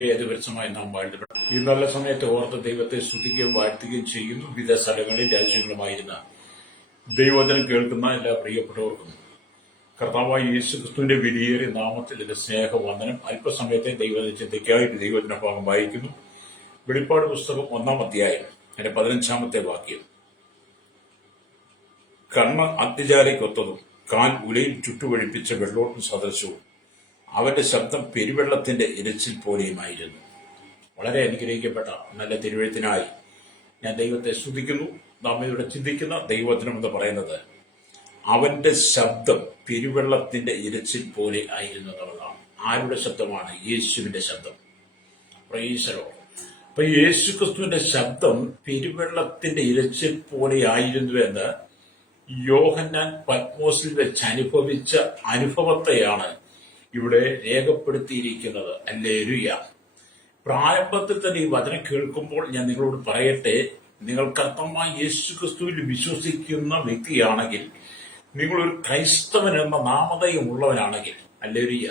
ദിവസമായി നാം വാഴ്ത്തപ്പെട്ടു. ഈ നല്ല സമയത്ത് ഓർത്ത് ദൈവത്തെ സ്തുതിക്കുകയും വാഴ്ത്തുകയും ചെയ്യുന്നു. വിവിധ സ്ഥലങ്ങളിൽ രാജ്യങ്ങളുമായിരുന്ന ദൈവവചനം കേൾക്കുന്ന എല്ലാ പ്രിയപ്പെട്ടവർക്കും കർത്താവായ യേശുക്രിസ്തുവിന്റെ വിലയേറിയ നാമത്തിൽ എന്റെ സ്നേഹവന്ദനം. അല്പസമയത്തെ ദൈവവചന ചിന്തയ്ക്കായി ദൈവവചന ഭാഗം വായിക്കുന്നു. വെളിപ്പാട് പുസ്തകം 1-ാം അധ്യായം അതിന്റെ 15-ാമത്തെ വാക്യം. കണ്ണ് അഗ്നിജ്വാലയ്ക്കൊത്തതും കാൽ ഉലയിൽ ചുട്ടുപഴിപ്പിച്ച വെള്ളോട്ടും സദൃശവും അവന്റെ ശബ്ദം പെരുവെള്ളത്തിന്റെ ഇരച്ചിൽ പോലെയുമായിരുന്നു. വളരെ അനുഗ്രഹിക്കപ്പെട്ട നല്ല തിരുവെഴുത്തിനായി ഞാൻ ദൈവത്തെ സ്തുതിക്കുന്നു. നാം ഇവിടെ ചിന്തിക്കുന്ന ദൈവവചനം എന്ന് പറയുന്നത് അവന്റെ ശബ്ദം പെരുവെള്ളത്തിന്റെ ഇരച്ചിൽ പോലെ ആയിരുന്നു എന്നുള്ളതാണ്. ആരുടെ ശബ്ദമാണ്? യേശുവിന്റെ ശബ്ദം. Price the Lord. അപ്പൊ യേശു ക്രിസ്തുവിന്റെ ശബ്ദം പെരുവെള്ളത്തിന്റെ ഇരച്ചിൽ പോലെ ആയിരുന്നു എന്ന് യോഹന്നാൻ പത്മോസിൽ വെച്ച് അനുഭവിച്ച അനുഭവത്തെയാണ് ഇവിടെ രേഖപ്പെടുത്തിയിരിക്കുന്നത്. ഹല്ലേലൂയ. പ്രാരംഭത്തിൽ തന്നെ ഈ വചനം കേൾക്കുമ്പോൾ ഞാൻ നിങ്ങളോട് പറയട്ടെ, നിങ്ങൾ കർത്താവായ യേശു ക്രിസ്തുവിൽ വിശ്വസിക്കുന്ന വ്യക്തിയാണെങ്കിൽ, നിങ്ങളൊരു ക്രൈസ്തവൻ എന്ന നാമധേയമുള്ളവനാണെങ്കിൽ, ഹല്ലേലൂയ,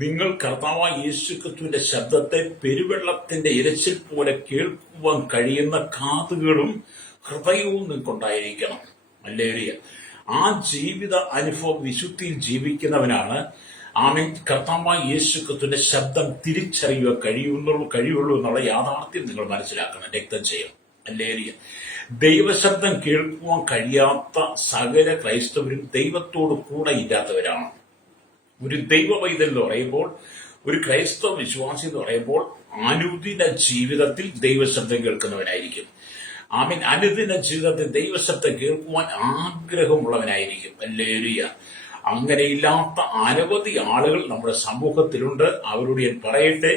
നിങ്ങൾ കർത്താവായ യേശു ക്രിസ്തുവിന്റെ ശബ്ദത്തെ പെരുവെള്ളത്തിന്റെ ഇരച്ചിൽ പോലെ കേൾക്കുവാൻ കഴിയുന്ന കാതുകളും ഹൃദയവും നിങ്ങൾക്കുണ്ടായിരിക്കണം. ഹല്ലേലൂയ. ആ ജീവിത അനുഭവം വിശുദ്ധിയിൽ ജീവിക്കുന്നവനാണ് ആമേൻ കർത്താവായ യേശു ക്രിസ്തുവിന്റെ ശബ്ദം തിരിച്ചറിയുക കഴിയുള്ളൂ എന്നുള്ള യാഥാർത്ഥ്യം നിങ്ങൾ മനസ്സിലാക്കണം. രക്തം ചെയ്യും. ഹല്ലേലൂയ. ദൈവശബ്ദം കേൾക്കുവാൻ കഴിയാത്ത സകല ക്രൈസ്തവരും ദൈവത്തോട് കൂടെ ഇല്ലാത്തവരാണ്. ഒരു ദൈവ പൈതൽ എന്ന് പറയുമ്പോൾ, ഒരു ക്രൈസ്തവ വിശ്വാസി എന്ന് പറയുമ്പോൾ അനുദിന ജീവിതത്തിൽ ദൈവശബ്ദം കേൾക്കുന്നവനായിരിക്കും. ആമീൻ. അനുദിന ജീവിതത്തിൽ ദൈവശബ്ദം കേൾക്കുവാൻ ആഗ്രഹമുള്ളവനായിരിക്കും. ഹല്ലേലൂയ. അങ്ങനെയില്ലാത്ത അനവധി ആളുകൾ നമ്മുടെ സമൂഹത്തിലുണ്ട്. അവരോട് ഞാൻ പറയട്ടെ,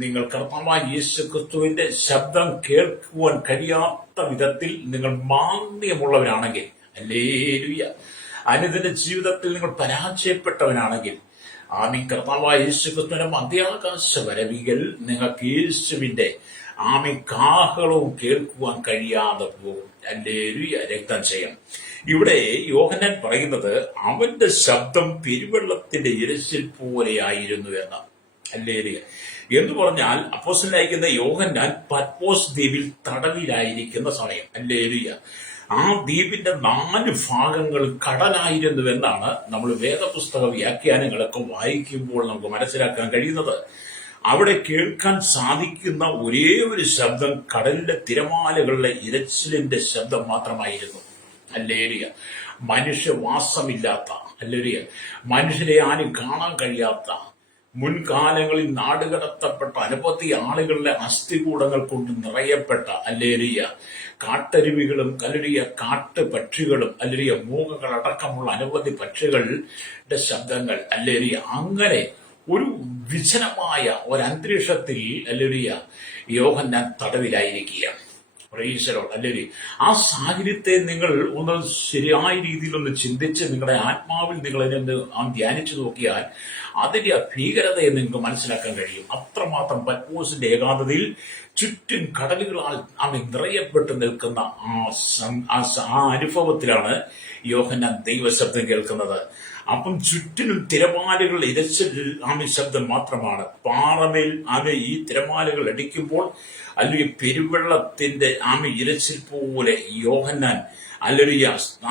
നിങ്ങൾ കർത്താവായ യേശു ക്രിസ്തുവിന്റെ ശബ്ദം കേൾക്കുവാൻ കഴിയാത്ത വിധത്തിൽ നിങ്ങൾ മാന്യമുള്ളവരാണെങ്കിൽ, ഹല്ലേലൂയ, അനുദിന ജീവിതത്തിൽ നിങ്ങൾ പരാജയപ്പെട്ടവനാണെങ്കിൽ, ആമീൻ, കർത്താവായ യേശു ക്രിസ്തുവിന്റെ മധ്യാകാശ വരവികൾ നിങ്ങൾക്ക് യേശുവിന്റെ ആമീൻ കാഹളവും കേൾക്കുവാൻ കഴിയാതെ പോകും. ഹല്ലേലൂയ. രക്തം ചെയ്യാം. ഇവിടെ യോഹന്നാൻ പറയുന്നത് അവന്റെ ശബ്ദം പെരുവെള്ളത്തിന്റെ ഇരച്ചിൽ പോലെയായിരുന്നു എന്ന്. ഹല്ലേലൂയ. എന്ന് പറഞ്ഞാൽ അപ്പോസ്തലനായിരിക്കുന്ന യോഹന്നാൻ പത്മോസ് ദ്വീപിൽ തടവിലായിരിക്കുന്ന സമയം. ഹല്ലേലൂയ. ആ ദ്വീപിന്റെ 4 ഭാഗങ്ങൾ കടലായിരുന്നുവെന്നാണ് നമ്മൾ വേദപുസ്തക വ്യാഖ്യാനങ്ങളൊക്കെ വായിക്കുമ്പോൾ നമുക്ക് മനസ്സിലാക്കാൻ കഴിയുന്നത്. അവിടെ കേൾക്കാൻ സാധിക്കുന്ന ഒരേ ഒരു ശബ്ദം കടലിന്റെ തിരമാലകളുടെ ഇരച്ചിലിന്റെ ശബ്ദം മാത്രമായിരുന്നു. ഹല്ലേലൂയ. മനുഷ്യവാസമില്ലാത്ത, ഹല്ലേലൂയ, മനുഷ്യരെ ആരും കാണാൻ കഴിയാത്ത, മുൻകാലങ്ങളിൽ നാടുകടത്തപ്പെട്ട അനവധി ആളുകളുടെ അസ്ഥികൂടങ്ങൾ കൊണ്ട് നിറയപ്പെട്ട, ഹല്ലേലൂയ, കാട്ടരുവികളും, ഹല്ലേലൂയ, കാട്ടുപക്ഷികളും, ഹല്ലേലൂയ, മൂങ്ങകളടക്കമുള്ള അനവധി പക്ഷികളുടെ ശബ്ദങ്ങൾ, ഹല്ലേലൂയ, അങ്ങനെ ഒരു വിജനമായ ഒരു അന്തരീക്ഷത്തിൽ, ഹല്ലേലൂയ, യോഹന്നാൻ തടവിലായിരിക്കുകയാണ്. Praise the Lord. ഹല്ലേലൂയ. ആ സാഹചര്യത്തെ നിങ്ങൾ ഒന്ന് ശരിയായ രീതിയിൽ ഒന്ന് ചിന്തിച്ച് നിങ്ങളുടെ ആത്മാവിൽ നിങ്ങൾ അതിനെ ധ്യാനിച്ചു നോക്കിയാൽ അതിന്റെ ഭീകരതയെ നിങ്ങൾക്ക് മനസ്സിലാക്കാൻ കഴിയും. അത്രമാത്രം പത്മോസിന്റെ ഏകാന്തതയിൽ ചുറ്റും കടലുകളാൽ അവൻ നിറയപ്പെട്ട് നിൽക്കുന്ന ആ അനുഭവത്തിലാണ് യോഹന്നാൻ ദൈവശബ്ദം കേൾക്കുന്നത്. അപ്പം ചുറ്റിനും തിരമാലകൾ ഇരച്ചിൽ ആമി ശബ്ദം മാത്രമാണ്. പാറമേൽ ആമി ഈ തിരമാലകൾ അടിക്കുമ്പോൾ അല്ലെങ്കിൽ പെരുവെള്ളത്തിന്റെ ആമി ഇരച്ചിൽ പോലെ യോഹന്നാൻ അല്ലെങ്കിൽ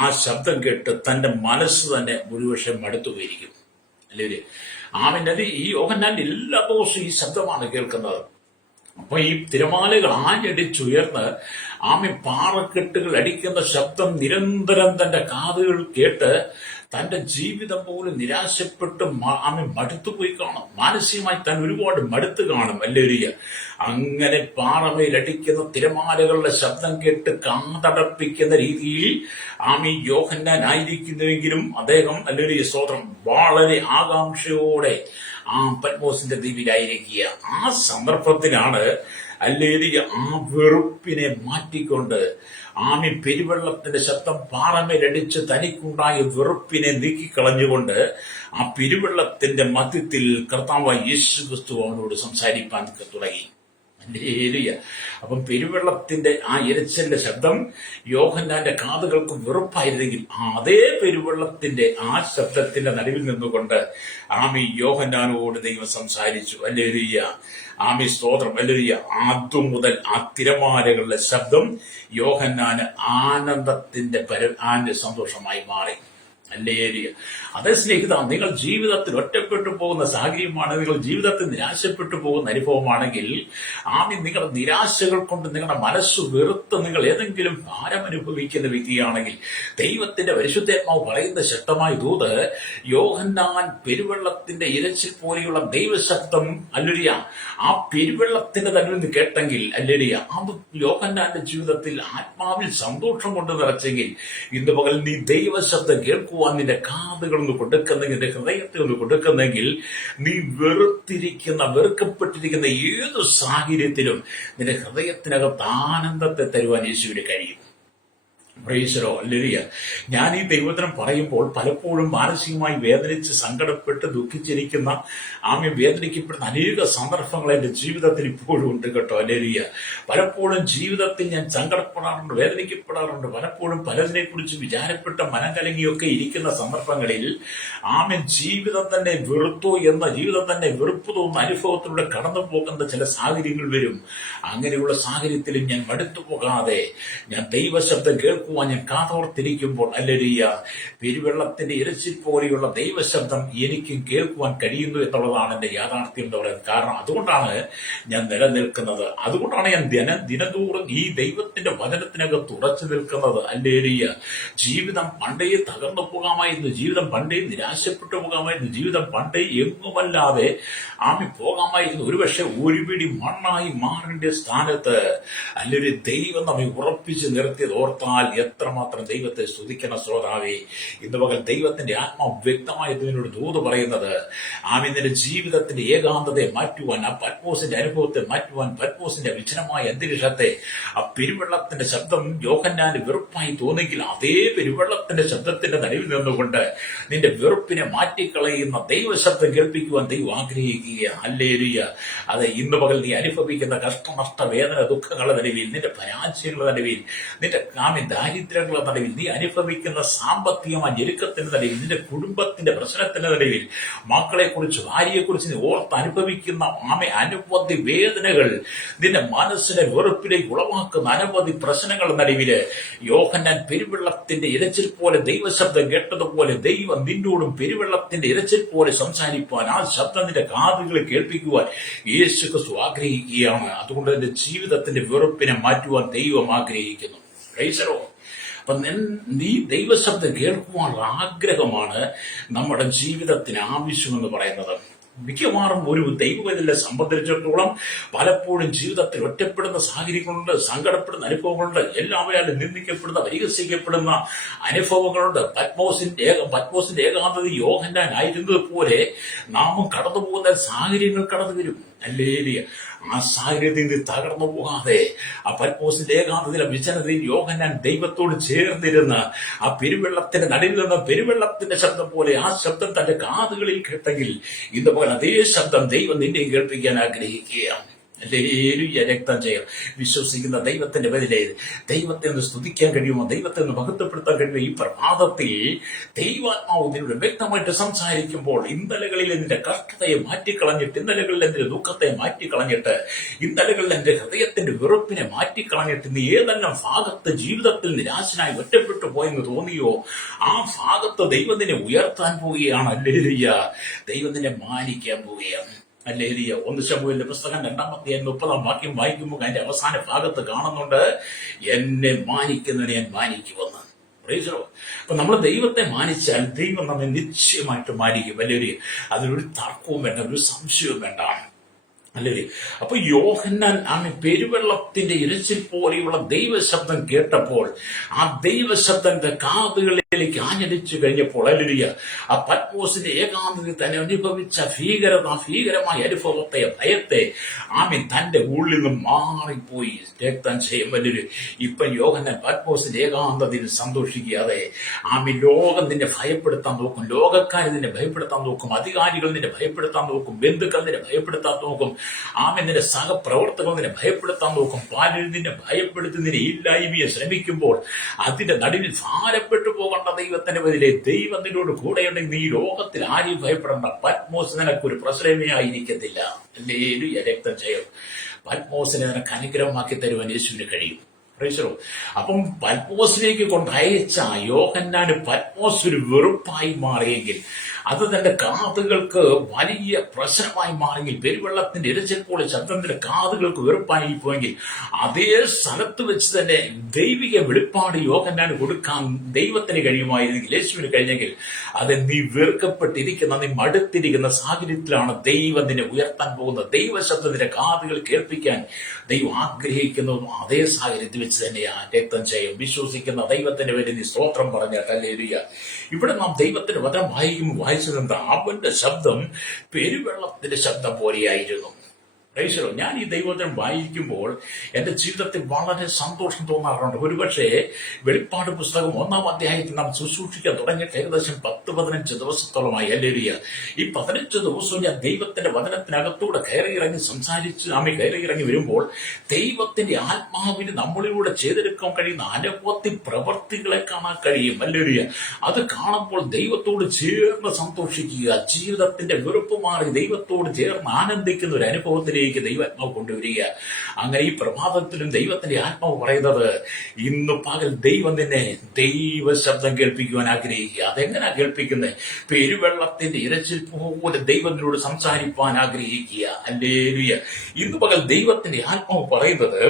ആ ശബ്ദം കേട്ട് തന്റെ മനസ്സ് തന്നെ ഒരുപക്ഷെ മടുത്തു പോയിരിക്കും. അല്ലെങ്കിൽ ആമിന്റെ ഈ യോഹന്നാൻ എല്ലാ ദിവസവും ഈ ശബ്ദമാണ് കേൾക്കുന്നത്. അപ്പൊ ഈ തിരമാലകൾ ആഞ്ഞടിച്ചുയർന്ന് ആമി പാറക്കെട്ടുകൾ അടിക്കുന്ന ശബ്ദം നിരന്തരം തന്റെ കാതുകൾ കേട്ട് തന്റെ ജീവിതം പോലും നിരാശപ്പെട്ട് ആമി മടുത്തുപോയി കാണും. മാനസികമായി താൻ ഒരുപാട് മടുത്ത് കാണും. ഹല്ലേലൂയ. അങ്ങനെ പാറമേലടിക്കുന്ന തിരമാലകളുടെ ശബ്ദം കേട്ട് കാതടപ്പിക്കുന്ന രീതിയിൽ ആമി യോഹന്നാൻ ആയിരിക്കുന്നുവെങ്കിലും അദ്ദേഹം, ഹല്ലേലൂയ, സ്തോത്രം, വളരെ ആകാംക്ഷയോടെ ആ പത്മോസിന്റെ ദ്വീപിലായിരിക്കുക. ആ സന്ദർഭത്തിലാണ്, ഹല്ലേലൂയ, ആ വെറുപ്പിനെ മാറ്റിക്കൊണ്ട് ആമി പെരുവെള്ളത്തിന്റെ ശബ്ദം പാറമേലടിച്ച് തനിക്കുണ്ടായ വെറുപ്പിനെ നീക്കിക്കളഞ്ഞുകൊണ്ട് ആ പെരുവെള്ളത്തിന്റെ മധ്യത്തിൽ കർത്താവായ യേശു ക്രിസ്തു അവനോട് സംസാരിക്കാൻ തുടങ്ങി. ഹല്ലേലൂയ. അപ്പം പെരുവെള്ളത്തിന്റെ ആ ഇരച്ചിലിന്റെ ശബ്ദം യോഹന്നാന്റെ കാതുകൾക്ക് വെറുപ്പായിരുന്നെങ്കിൽ അതേ പെരുവെള്ളത്തിന്റെ ആ ശബ്ദത്തിന്റെ നടുവിൽ നിന്നുകൊണ്ട് യോഹന്നാനോട് ദൈവം സംസാരിച്ചു. ഹല്ലേലൂയ. സ്തോത്രം. ഹല്ലേലൂയ. അതുമുതൽ ആ തിരമാലകളുടെ ശബ്ദം യോഹന്നാന് ആനന്ദത്തിന്റെ സന്തോഷമായി മാറി. ഹല്ലേലൂയ. അതേ സ്നേഹിത, നിങ്ങൾ ജീവിതത്തിൽ ഒറ്റപ്പെട്ടു പോകുന്ന സാഹചര്യമാണ്, നിങ്ങൾ ജീവിതത്തിൽ നിരാശപ്പെട്ടു പോകുന്ന അനുഭവമാണെങ്കിൽ, നിങ്ങളുടെ നിരാശകൾ കൊണ്ട് നിങ്ങളുടെ മനസ്സ് വെറുത്ത് നിങ്ങൾ ഏതെങ്കിലും ഭാരം അനുഭവിക്കുന്ന വ്യക്തിയാണെങ്കിൽ, ദൈവത്തിന്റെ പരിശുദ്ധാത്മാവ് പറയുന്ന ശക്തമായ ദൂത്, യോഹന്നാൻ പെരുവെള്ളത്തിന്റെ ഇരച്ചിൽ പോലെയുള്ള ദൈവശബ്ദം ഹല്ലേലൂയ ആ പെരുവെള്ളത്തിന്റെ തന്നിൽ നിന്ന് കേട്ടെങ്കിൽ, ഹല്ലേലൂയ, അത് യോഹന്നാന്റെ ജീവിതത്തിൽ ആത്മാവിൽ സന്തോഷം കൊണ്ട് നിറച്ചെങ്കിൽ, ഇന്ന് പകൽ നീ ദൈവശബ്ദം കേൾക്കുവാൻ നിന്റെ കാതുകളൊന്ന് കൊടുക്കുന്നെങ്കിൽ, നിന്റെ ഹൃദയത്തെ ഒന്ന് കൊടുക്കുന്നെങ്കിൽ, നീ വെറുക്കപ്പെട്ടിരിക്കുന്ന ഏതു സാഹചര്യത്തിലും നിന്റെ ഹൃദയത്തിനകത്ത് ആനന്ദത്തെ തരുവാൻ യേശുവിന് കഴിയും. പ്രൈസലോ. ഹല്ലേലൂയ. ഞാൻ ഈ ദൈവവചനം പറയുമ്പോൾ പലപ്പോഴും മാനസികമായി വേദനിച്ച് സങ്കടപ്പെട്ട് ദുഃഖിച്ചിരിക്കുന്ന വേദനിക്കപ്പെടുന്ന അനേക സന്ദർഭങ്ങൾ എന്റെ ജീവിതത്തിൽ ഇപ്പോഴും ഉണ്ട് കേട്ടോ. ഹല്ലേലൂയ. പലപ്പോഴും ജീവിതത്തിൽ ഞാൻ സങ്കടപ്പെടാറുണ്ട്, വേദനിക്കപ്പെടാറുണ്ട്. പലപ്പോഴും പലതിനെ കുറിച്ച് വിചാരപ്പെട്ട മനം കലങ്ങിയൊക്കെ ഇരിക്കുന്ന സന്ദർഭങ്ങളിൽ ജീവിതം തന്നെ വെറുത്തോ എന്ന, ജീവിതം തന്നെ വെറുപ്പ് തോന്നുന്ന അനുഭവത്തിലൂടെ കടന്നു പോകുന്ന ചില സാഹചര്യങ്ങൾ വരും. അങ്ങനെയുള്ള സാഹചര്യത്തിലും ഞാൻ മടുത്തു പോകാതെ ഞാൻ ദൈവശബ്ദം കേൾക്കുവാൻ ഞാൻ കാതോർത്തിരിക്കുമ്പോൾ, ഹല്ലേലൂയ, പെരുവെള്ളത്തിന്റെ ഇരച്ചിൽ പോലെയുള്ള ദൈവശബ്ദം എനിക്കും കേൾക്കുവാൻ കഴിയുന്നു എന്നുള്ളതാണ് എന്റെ യാഥാർത്ഥ്യം എന്ന് പറയുന്നത്. കാരണം അതുകൊണ്ടാണ് ഞാൻ നിലനിൽക്കുന്നത്, അതുകൊണ്ടാണ് ഞാൻ ദിനംതോറും ഈ ദൈവത്തിന്റെ വചനത്തിനകത്ത് ഉറച്ചു നിൽക്കുന്നത്. ഹല്ലേലൂയ. ജീവിതം പണ്ടേ തകർന്നു പോകാമായിരുന്നു, ജീവിതം പണ്ടേ നിരാശപ്പെട്ടു പോകാമായിരുന്നു, ജീവിതം പണ്ടേ എങ്ങുമല്ലാതെ പോകാമായിരുന്നു. ഒരുപക്ഷെ ഒരു പിടി മണ്ണായി മാറേണ്ട സ്ഥാനത്ത് അല്ലെങ്കിൽ ദൈവം നമ്മെ ഉറപ്പിച്ച് നിർത്തിയത് ഓർത്താൽ എത്രമാത്രം ദൈവത്തെ സ്തുതിക്കണം ശ്രോതാവേ. ഇന്ന് പകൽ ദൈവത്തിന്റെ ആത്മാവ് വ്യക്തമായി ഇതിനോട് ദൂത് പറയുന്നത്, നിന്റെ ജീവിതത്തിന്റെ ഏകാന്തതയെ മാറ്റുവാൻ, ആ പത്മോസിന്റെ അനുഭവത്തെ മാറ്റുവാൻ, പത്മോസിന്റെ വിജനമായ അന്തരീക്ഷത്തെ, ആ പെരുവെള്ളത്തിന്റെ ശബ്ദം യോഹന്നാന് വെറുപ്പായി തോന്നിയെങ്കിൽ അതേ പെരുവെള്ളത്തിന്റെ ശബ്ദത്തിന്റെ നടുവിൽ നിന്നുകൊണ്ട് നിന്റെ വെറുപ്പിനെ മാറ്റിക്കളയുന്ന ദൈവശബ്ദം കേൾപ്പിക്കുവാൻ ദൈവം ആഗ്രഹിക്കുക. ഹല്ലേലൂയ. അത് ഇന്ന് പകൽ നീ അനുഭവിക്കുന്ന കഷ്ടനഷ്ട വേദന ദുഃഖങ്ങളുടെ നടുവിൽ, നിന്റെ പരാജയങ്ങളുടെ നടുവിൽ, നിന്റെ ദാരിദ്ര്യങ്ങളുടെ നടുവിൽ, നീ അനുഭവിക്കുന്ന സാമ്പത്തികമായ ഞെരുക്കത്തിന്റെ നടുവിൽ, നിന്റെ കുടുംബത്തിന്റെ പ്രശ്നത്തിന്റെ നടുവിൽ, മക്കളെ കുറിച്ച്, ഭാര്യയെ കുറിച്ച് നീ ഓർത്ത് അനുഭവിക്കുന്ന അനവധി വേദനകൾ, നിന്റെ മനസ്സിനെ വെറുപ്പിലേക്ക് ഉളവാക്കുന്ന അനവധി പ്രശ്നങ്ങളുടെ നടുവില് യോഹന്നാൻ പെരുവെള്ളത്തിന്റെ ഇരച്ചിൽ പോലെ ദൈവശബ്ദം കേട്ടതുപോലെ ദൈവം നിന്നോടും പെരുവെള്ളത്തിന്റെ ഇരച്ചിൽ പോലെ സംസാരിക്കുവാൻ, ആ ശബ്ദം നിന്റെ കാതുകളെ കേൾപ്പിക്കുവാൻ യേശു ക്രിസ്തു ആഗ്രഹിക്കുകയാണ്. അതുകൊണ്ട് എന്റെ ജീവിതത്തിന്റെ വെറുപ്പിനെ മാറ്റുവാൻ ദൈവം ആഗ്രഹിക്കുന്നു. അപ്പൊ നീ ദൈവശബ്ദം കേൾക്കുവാനുള്ള ആഗ്രഹമാണ് നമ്മുടെ ജീവിതത്തിന് ആവശ്യമെന്ന് പറയുന്നത്. മിക്കവാറും ഒരു ദൈവവേദനെ സംബന്ധിച്ചിടത്തോളം പലപ്പോഴും ജീവിതത്തിൽ ഒറ്റപ്പെടുന്ന സാഹചര്യങ്ങളുണ്ട്, സങ്കടപ്പെടുന്ന അനുഭവങ്ങളുണ്ട്, എല്ലാവരും നിന്ദിക്കപ്പെടുന്ന, പരിഹസിക്കപ്പെടുന്ന അനുഭവങ്ങളുണ്ട്. പത്മോസിന്റെ ഏകാന്തത യോഹന്നാൻ ആയിരുന്നത് പോലെ നാമും കടന്നു പോകുന്ന സാഹചര്യങ്ങൾ കടന്നു വരും. ഹല്ലേലൂയ. ആ സാഹചര്യത്തിൽ നിന്ന് തകർന്നു പോകാതെ, ആ പത്മോസിന്റെ ഏകാന്തതയിലെ വിജനതയിൽ യോഹന്നാൻ ദൈവത്തോട് ചേർന്നിരുന്ന് ആ പെരുവെള്ളത്തിന്റെ നടുവിൽ നിന്ന് പെരുവെള്ളത്തിന്റെ ശബ്ദം പോലെ ആ ശബ്ദം തന്റെ കാതുകളിൽ കേട്ടെങ്കിൽ, ഇന്ന് പോലെ അതേ ശബ്ദം ദൈവം നിന്നെയും കേൾപ്പിക്കാൻ ആഗ്രഹിക്കുകയാണ്. ഹല്ലേലൂയ. രക്തം ചെയ്യും വിശ്വസിക്കുന്ന ദൈവത്തിന്റെ പേരിലെ ദൈവത്തെ ഒന്ന് സ്തുതിക്കാൻ കഴിയുമോ, ദൈവത്തെ ഒന്ന് മഹത്വപ്പെടുത്താൻ കഴിയുമോ? ഈ പ്രഭാതത്തിൽ ദൈവാത്മാവ് നിന്നോട് വ്യക്തമായിട്ട് സംസാരിക്കുമ്പോൾ, ഇന്നലകളിൽ നിന്റെ കഷ്ടതയെ മാറ്റിക്കളഞ്ഞിട്ട്, ഇന്നലകളിൽ നിന്റെ ദുഃഖത്തെ മാറ്റിക്കളഞ്ഞിട്ട്, ഇന്നലകളിൽ എന്റെ ഹൃദയത്തിന്റെ വെറുപ്പിനെ മാറ്റിക്കളഞ്ഞിട്ട്, നീ ഏതെല്ലാം ഭാഗത്ത് ജീവിതത്തിൽ നിരാശനായി ഒറ്റപ്പെട്ടു പോയെന്ന് തോന്നിയോ, ആ ഭാഗത്ത് ദൈവം നിന്നെ ഉയർത്താൻ പോവുകയാണ്. ഹല്ലേലൂയ. ദൈവം നിന്നെ മാനിക്കാൻ പോവുകയാണ്. ഹല്ലേലൂയ. 1 ശമൂവേലിന്റെ പുസ്തകം 2-ാം വാക്യം വായിക്കുമ്പോൾ അതിന്റെ അവസാന ഭാഗത്ത് കാണുന്നുണ്ട്, എന്നെ മാനിക്കുന്നതിനെ ഞാൻ മാനിക്കുമെന്ന്. അപ്പൊ നമ്മൾ ദൈവത്തെ മാനിച്ചാൽ ദൈവം നമ്മെ നിശ്ചയമായിട്ട് മാനിക്കും. ഹല്ലേലൂയ. അതിലൊരു തർക്കവും വേണ്ട, ഒരു സംശയവും വേണ്ട. അല്ലേ? അപ്പൊ യോഹന്നാൻ പെരുവെള്ളത്തിന്റെ ഇരച്ചിൽ പോലെയുള്ള ദൈവശബ്ദം കേട്ടപ്പോൾ, ആ ദൈവശബ്ദത്തിന്റെ കാതുകളിലേക്ക് ആഞ്ഞടിച്ചു കഴിഞ്ഞപ്പോൾ, ഹല്ലേലൂയ, ആ പത്മോസിന്റെ ഏകാന്തതയിൽ തന്നെ അനുഭവിച്ച ഭീകരമായ അനുഭവത്തെ, ഭയത്തെ, ആമീൻ തന്റെ ഉള്ളിൽ നിന്ന് മാറിപ്പോയി. രക്തം ചെയ്യും വലിയൊരു ഇപ്പം യോഹന്നാൻ പത്മോസിന്റെ ഏകാന്തതയിൽ സന്തോഷിക്കാതെ ആമീൻ ലോകം നിന്നെ ഭയപ്പെടുത്താൻ നോക്കും, ലോകക്കാർ നിന്നെ ഭയപ്പെടുത്താൻ നോക്കും, അധികാരികൾ നിന്നെ ഭയപ്പെടുത്താൻ നോക്കും, ബന്ധുക്കൾ നിന്നെ ഭയപ്പെടുത്താൻ നോക്കും, ആമീൻ നിന്റെ സഹപ്രവർത്തകർ നിന്നെ ഭയപ്പെടുത്താൻ നോക്കും. പലരും നിന്നെ ഭയപ്പെടുത്തി നിന്നെ ഇല്ലായ്മയെ ശ്രമിക്കുമ്പോൾ അതിന്റെ നടുവിൽ ഭാരപ്പെട്ടു പോകേണ്ട ദൈവത്തിന്റെ പേരിലെ ദൈവം നിന്നോട് കൂടെയുണ്ടെങ്കിൽ നീ ലോകത്തിൽ ആരെയും ഭയപ്പെടേണ്ട. പത്മോസ് നിനക്കൊരു പ്രശ്നമേ ആയിരിക്കത്തില്ല. ഹല്ലേലൂയ. രക്തം ചെയ്യും പത്മോസിനെ നിനക്ക് അനുഗ്രഹമാക്കി തരുവാൻ യേശുവിന് കഴിയും. പ്രൈസലോ. അപ്പം പത്മോസിലേക്ക് കൊണ്ടയച്ച യോഹന്നാന് പത്മോസ് ഒരു വെറുപ്പായി മാറിയെങ്കിൽ, അത് തന്റെ കാതുകൾക്ക് വലിയ പ്രശ്നമായി മാറിയെങ്കിൽ, പെരുവെള്ളത്തിന്റെ ഇരച്ചിൽ പോലെ ശബ്ദത്തിന്റെ കാതുകൾക്ക് വെറുപ്പായി പോയെങ്കിൽ, അതേ സ്ഥലത്ത് വെച്ച് തന്നെ ദൈവിക വെളിപ്പാട് യോഹന്നാന് കൊടുക്കാൻ ദൈവത്തിന് കഴിയുമായിരുന്നെങ്കിൽ, യേശുവിന് കഴിഞ്ഞെങ്കിൽ, അത് നീ വെറുക്കപ്പെട്ടിരിക്കുന്ന, നീ മടുത്തിരിക്കുന്ന സാഹചര്യത്തിലാണ് ദൈവം നിന്നെ ഉയർത്താൻ പോകുന്നത്. ദൈവശബ്ദത്തിന്റെ കാതുകൾ കേൾപ്പിക്കാൻ ദൈവം ആഗ്രഹിക്കുന്നതും അതേ സാഹചര്യത്തിൽ വെച്ച് തന്നെയാ. രക്തം ചെയ്യും വിശ്വസിക്കുന്ന ദൈവത്തിന്റെ പേരിൽ നീ സ്തോത്രം പറഞ്ഞിട്ട് ഹല്ലേലൂയ. ഇവിടെ നാം ദൈവത്തിന്റെ വചനം വായിച്ചത് എന്താ? അവന്റെ ശബ്ദം പെരുവെള്ളത്തിന്റെ ശബ്ദം പോലെയായിരുന്നു. പ്രൈസലോ. ഞാൻ ഈ ദൈവവചനം വായിക്കുമ്പോൾ എന്റെ ജീവിതത്തിൽ വളരെ സന്തോഷം തോന്നാറുണ്ട്. ഒരുപക്ഷെ വെളിപ്പാട് പുസ്തകം 1-ാം അധ്യായത്തിൽ നാം ശുശ്രൂഷിക്കാൻ തുടങ്ങിയിട്ട് ഏകദേശം 10-15 ദിവസത്തോളമായി. ഹല്ലേലൂയ. ഈ 15 ദിവസവും ഞാൻ ദൈവത്തിന്റെ വചനത്തിനകത്തൂടെ കയറിയിറങ്ങി സംസാരിച്ച് കയറിയിറങ്ങി വരുമ്പോൾ ദൈവത്തിന്റെ ആത്മാവിന് നമ്മളിലൂടെ ചെയ്തെടുക്കാൻ കഴിയുന്ന അനവധി പ്രവർത്തികളെ കാണാൻ കഴിയും. ഹല്ലേലൂയ. അത് കാണുമ്പോൾ ദൈവത്തോട് ചേർന്ന് സന്തോഷിക്കുക, ജീവിതത്തിന്റെ വെറുപ്പ് മാറി ദൈവത്തോട് ചേർന്ന് ആനന്ദിക്കുന്ന ഒരു അനുഭവത്തിലേക്ക് ദൈവാത്മാവ് കൊണ്ടുവരിക. അങ്ങനെ ഈ പ്രഭാതത്തിലും ദൈവത്തിന്റെ ആത്മാവ് പറയുന്നത്, ഇന്ന് പകൽ ദൈവം നിന്നെ ദൈവ ശബ്ദം കേൾപ്പിക്കുവാൻ ആഗ്രഹിക്കുക. അതെങ്ങനെയാ കേൾപ്പിക്കുന്നത്? പെരുവെള്ളത്തിന്റെ ഇരച്ചിൽ പോലെ ദൈവത്തിനോട് സംസാരിപ്പാൻ ആഗ്രഹിക്കുക. ഹല്ലേലൂയ. ഇന്ന് പകൽ ദൈവത്തിന്റെ ആത്മാവ് പറയുന്നത്,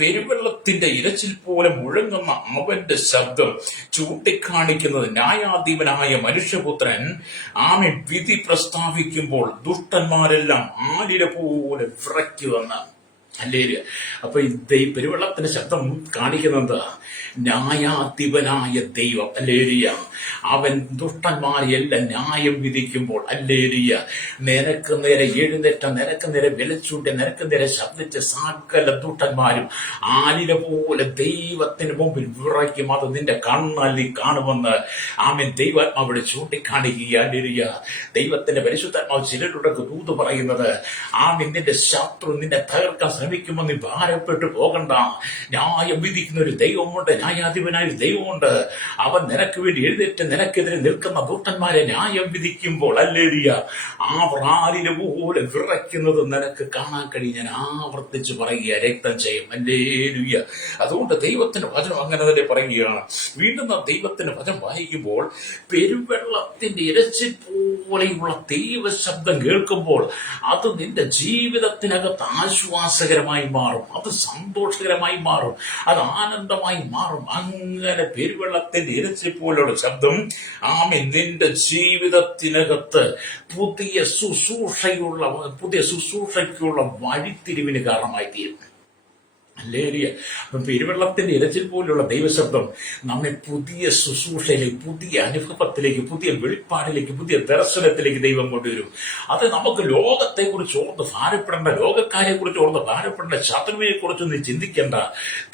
പെരുവെള്ളത്തിന്റെ ഇരച്ചിൽ പോലെ മുഴങ്ങുന്ന അവന്റെ ശബ്ദം ചൂണ്ടിക്കാണിക്കുന്നത് ന്യായാധിപനായ മനുഷ്യപുത്രൻ ആമേൻ വിധി പ്രസ്താവിക്കുമ്പോൾ ദുഷ്ടന്മാരെല്ലാം ആലില പോലെ വിറയ്ക്കുവെന്ന്. ഹല്ലേലൂയ. അപ്പൊ ഈ പെരുവെള്ളത്തിന്റെ ശബ്ദം കാണിക്കുന്നത് ന്യായാധിപനായ ദൈവം. ഹല്ലേലൂയ. അവൻ ദുഷ്ടന്മാരെയെല്ലാം ന്യായം വിധിക്കുമ്പോൾ, ഹല്ലേലൂയ, നിനക്ക് നേരെ എഴുന്നേറ്റ, നിനക്ക് നേരെ വിലച്ചൂണ്ടി, നിനക്ക് നേരെ ശബ്ദിച്ച സകല ദുഷ്ടന്മാരും ആലില പോലെ ദൈവത്തിന് മുമ്പിൽ വിറയ്ക്കും. അത് നിന്റെ കണ്ണല്ലി കാണുമെന്ന് ആമേൻ ദൈവാത്മാവിടെ ചൂണ്ടിക്കാണിക്കുക. ഹല്ലേലൂയ. ദൈവത്തിന്റെ പരിശുദ്ധാത്മാവ് ചിലരുടെ ദൂത് പറയുന്നത്, ആമേൻ നിന്റെ ശത്രു നിന്നെ തകർക്കാൻ ശ്രമിക്കുമ്പോൾ നീ ഭാരപ്പെട്ടു പോകണ്ട. ന്യായം വിധിക്കുന്ന ഒരു ദൈവമുണ്ട്, ന്യായാധിപനായ ഒരു ദൈവമുണ്ട്. അവൻ നിനക്ക് വേണ്ടി എഴുന്നേറ്റ് നിനക്കെതിരെ നിൽക്കുന്ന ദൂതന്മാരെ ന്യായം വിധിക്കുമ്പോൾ, ഹല്ലേലൂയ, അവർ ആലില പോലെ വിറയ്ക്കുന്നത് നിനക്ക് കാണാൻ കഴിയും. ഞാൻ ആവർത്തിച്ച് പറയുക, രക്തം ചെയ്യും. ഹല്ലേലൂയ. അതുകൊണ്ട് ദൈവത്തിന്റെ വചനം അങ്ങനെ തന്നെ പറയുകയാണ്. വീണ്ടും നാം ദൈവത്തിന്റെ വചനം വായിക്കുമ്പോൾ, പെരുവെള്ളത്തിന്റെ ഇരച്ചിൽ പോലെയുള്ള ദൈവശബ്ദം കേൾക്കുമ്പോൾ അത് നിന്റെ ജീവിതത്തിനകത്ത് ആശ്വാസകരമായി മാറും, അത് സന്തോഷകരമായി മാറും, അത് ആനന്ദമായി മാറും. അങ്ങനെ പെരുവെള്ളത്തിന്റെ ഇരച്ചിൽ പോലുള്ള ശബ്ദം ആമേൻ നിന്റെ ജീവിതത്തിനകത്ത് പുതിയ ശുശ്രൂഷയ്ക്കുള്ള വഴിത്തിരിവിന് കാരണമായി തീരും. ഹല്ലേലൂയ. അപ്പം പെരുവെള്ളത്തിന്റെ ഇരച്ചിൽ പോലുള്ള ദൈവശബ്ദം നമ്മെ പുതിയ ശുശ്രൂഷയിലേക്ക്, പുതിയ അനുഭവത്തിലേക്ക്, പുതിയ വെളിപ്പാടിലേക്ക്, പുതിയ ദർശനത്തിലേക്ക് ദൈവം കൊണ്ടുവരും. അത് നമുക്ക് ലോകത്തെ കുറിച്ച് ഓർത്ത് ഭാരപ്പെടേണ്ട, ലോകക്കാരെ കുറിച്ച് ഓർത്ത് ഭാരപ്പെടേണ്ട, ശത്രുവിനെ കുറിച്ച് നീ ചിന്തിക്കേണ്ട.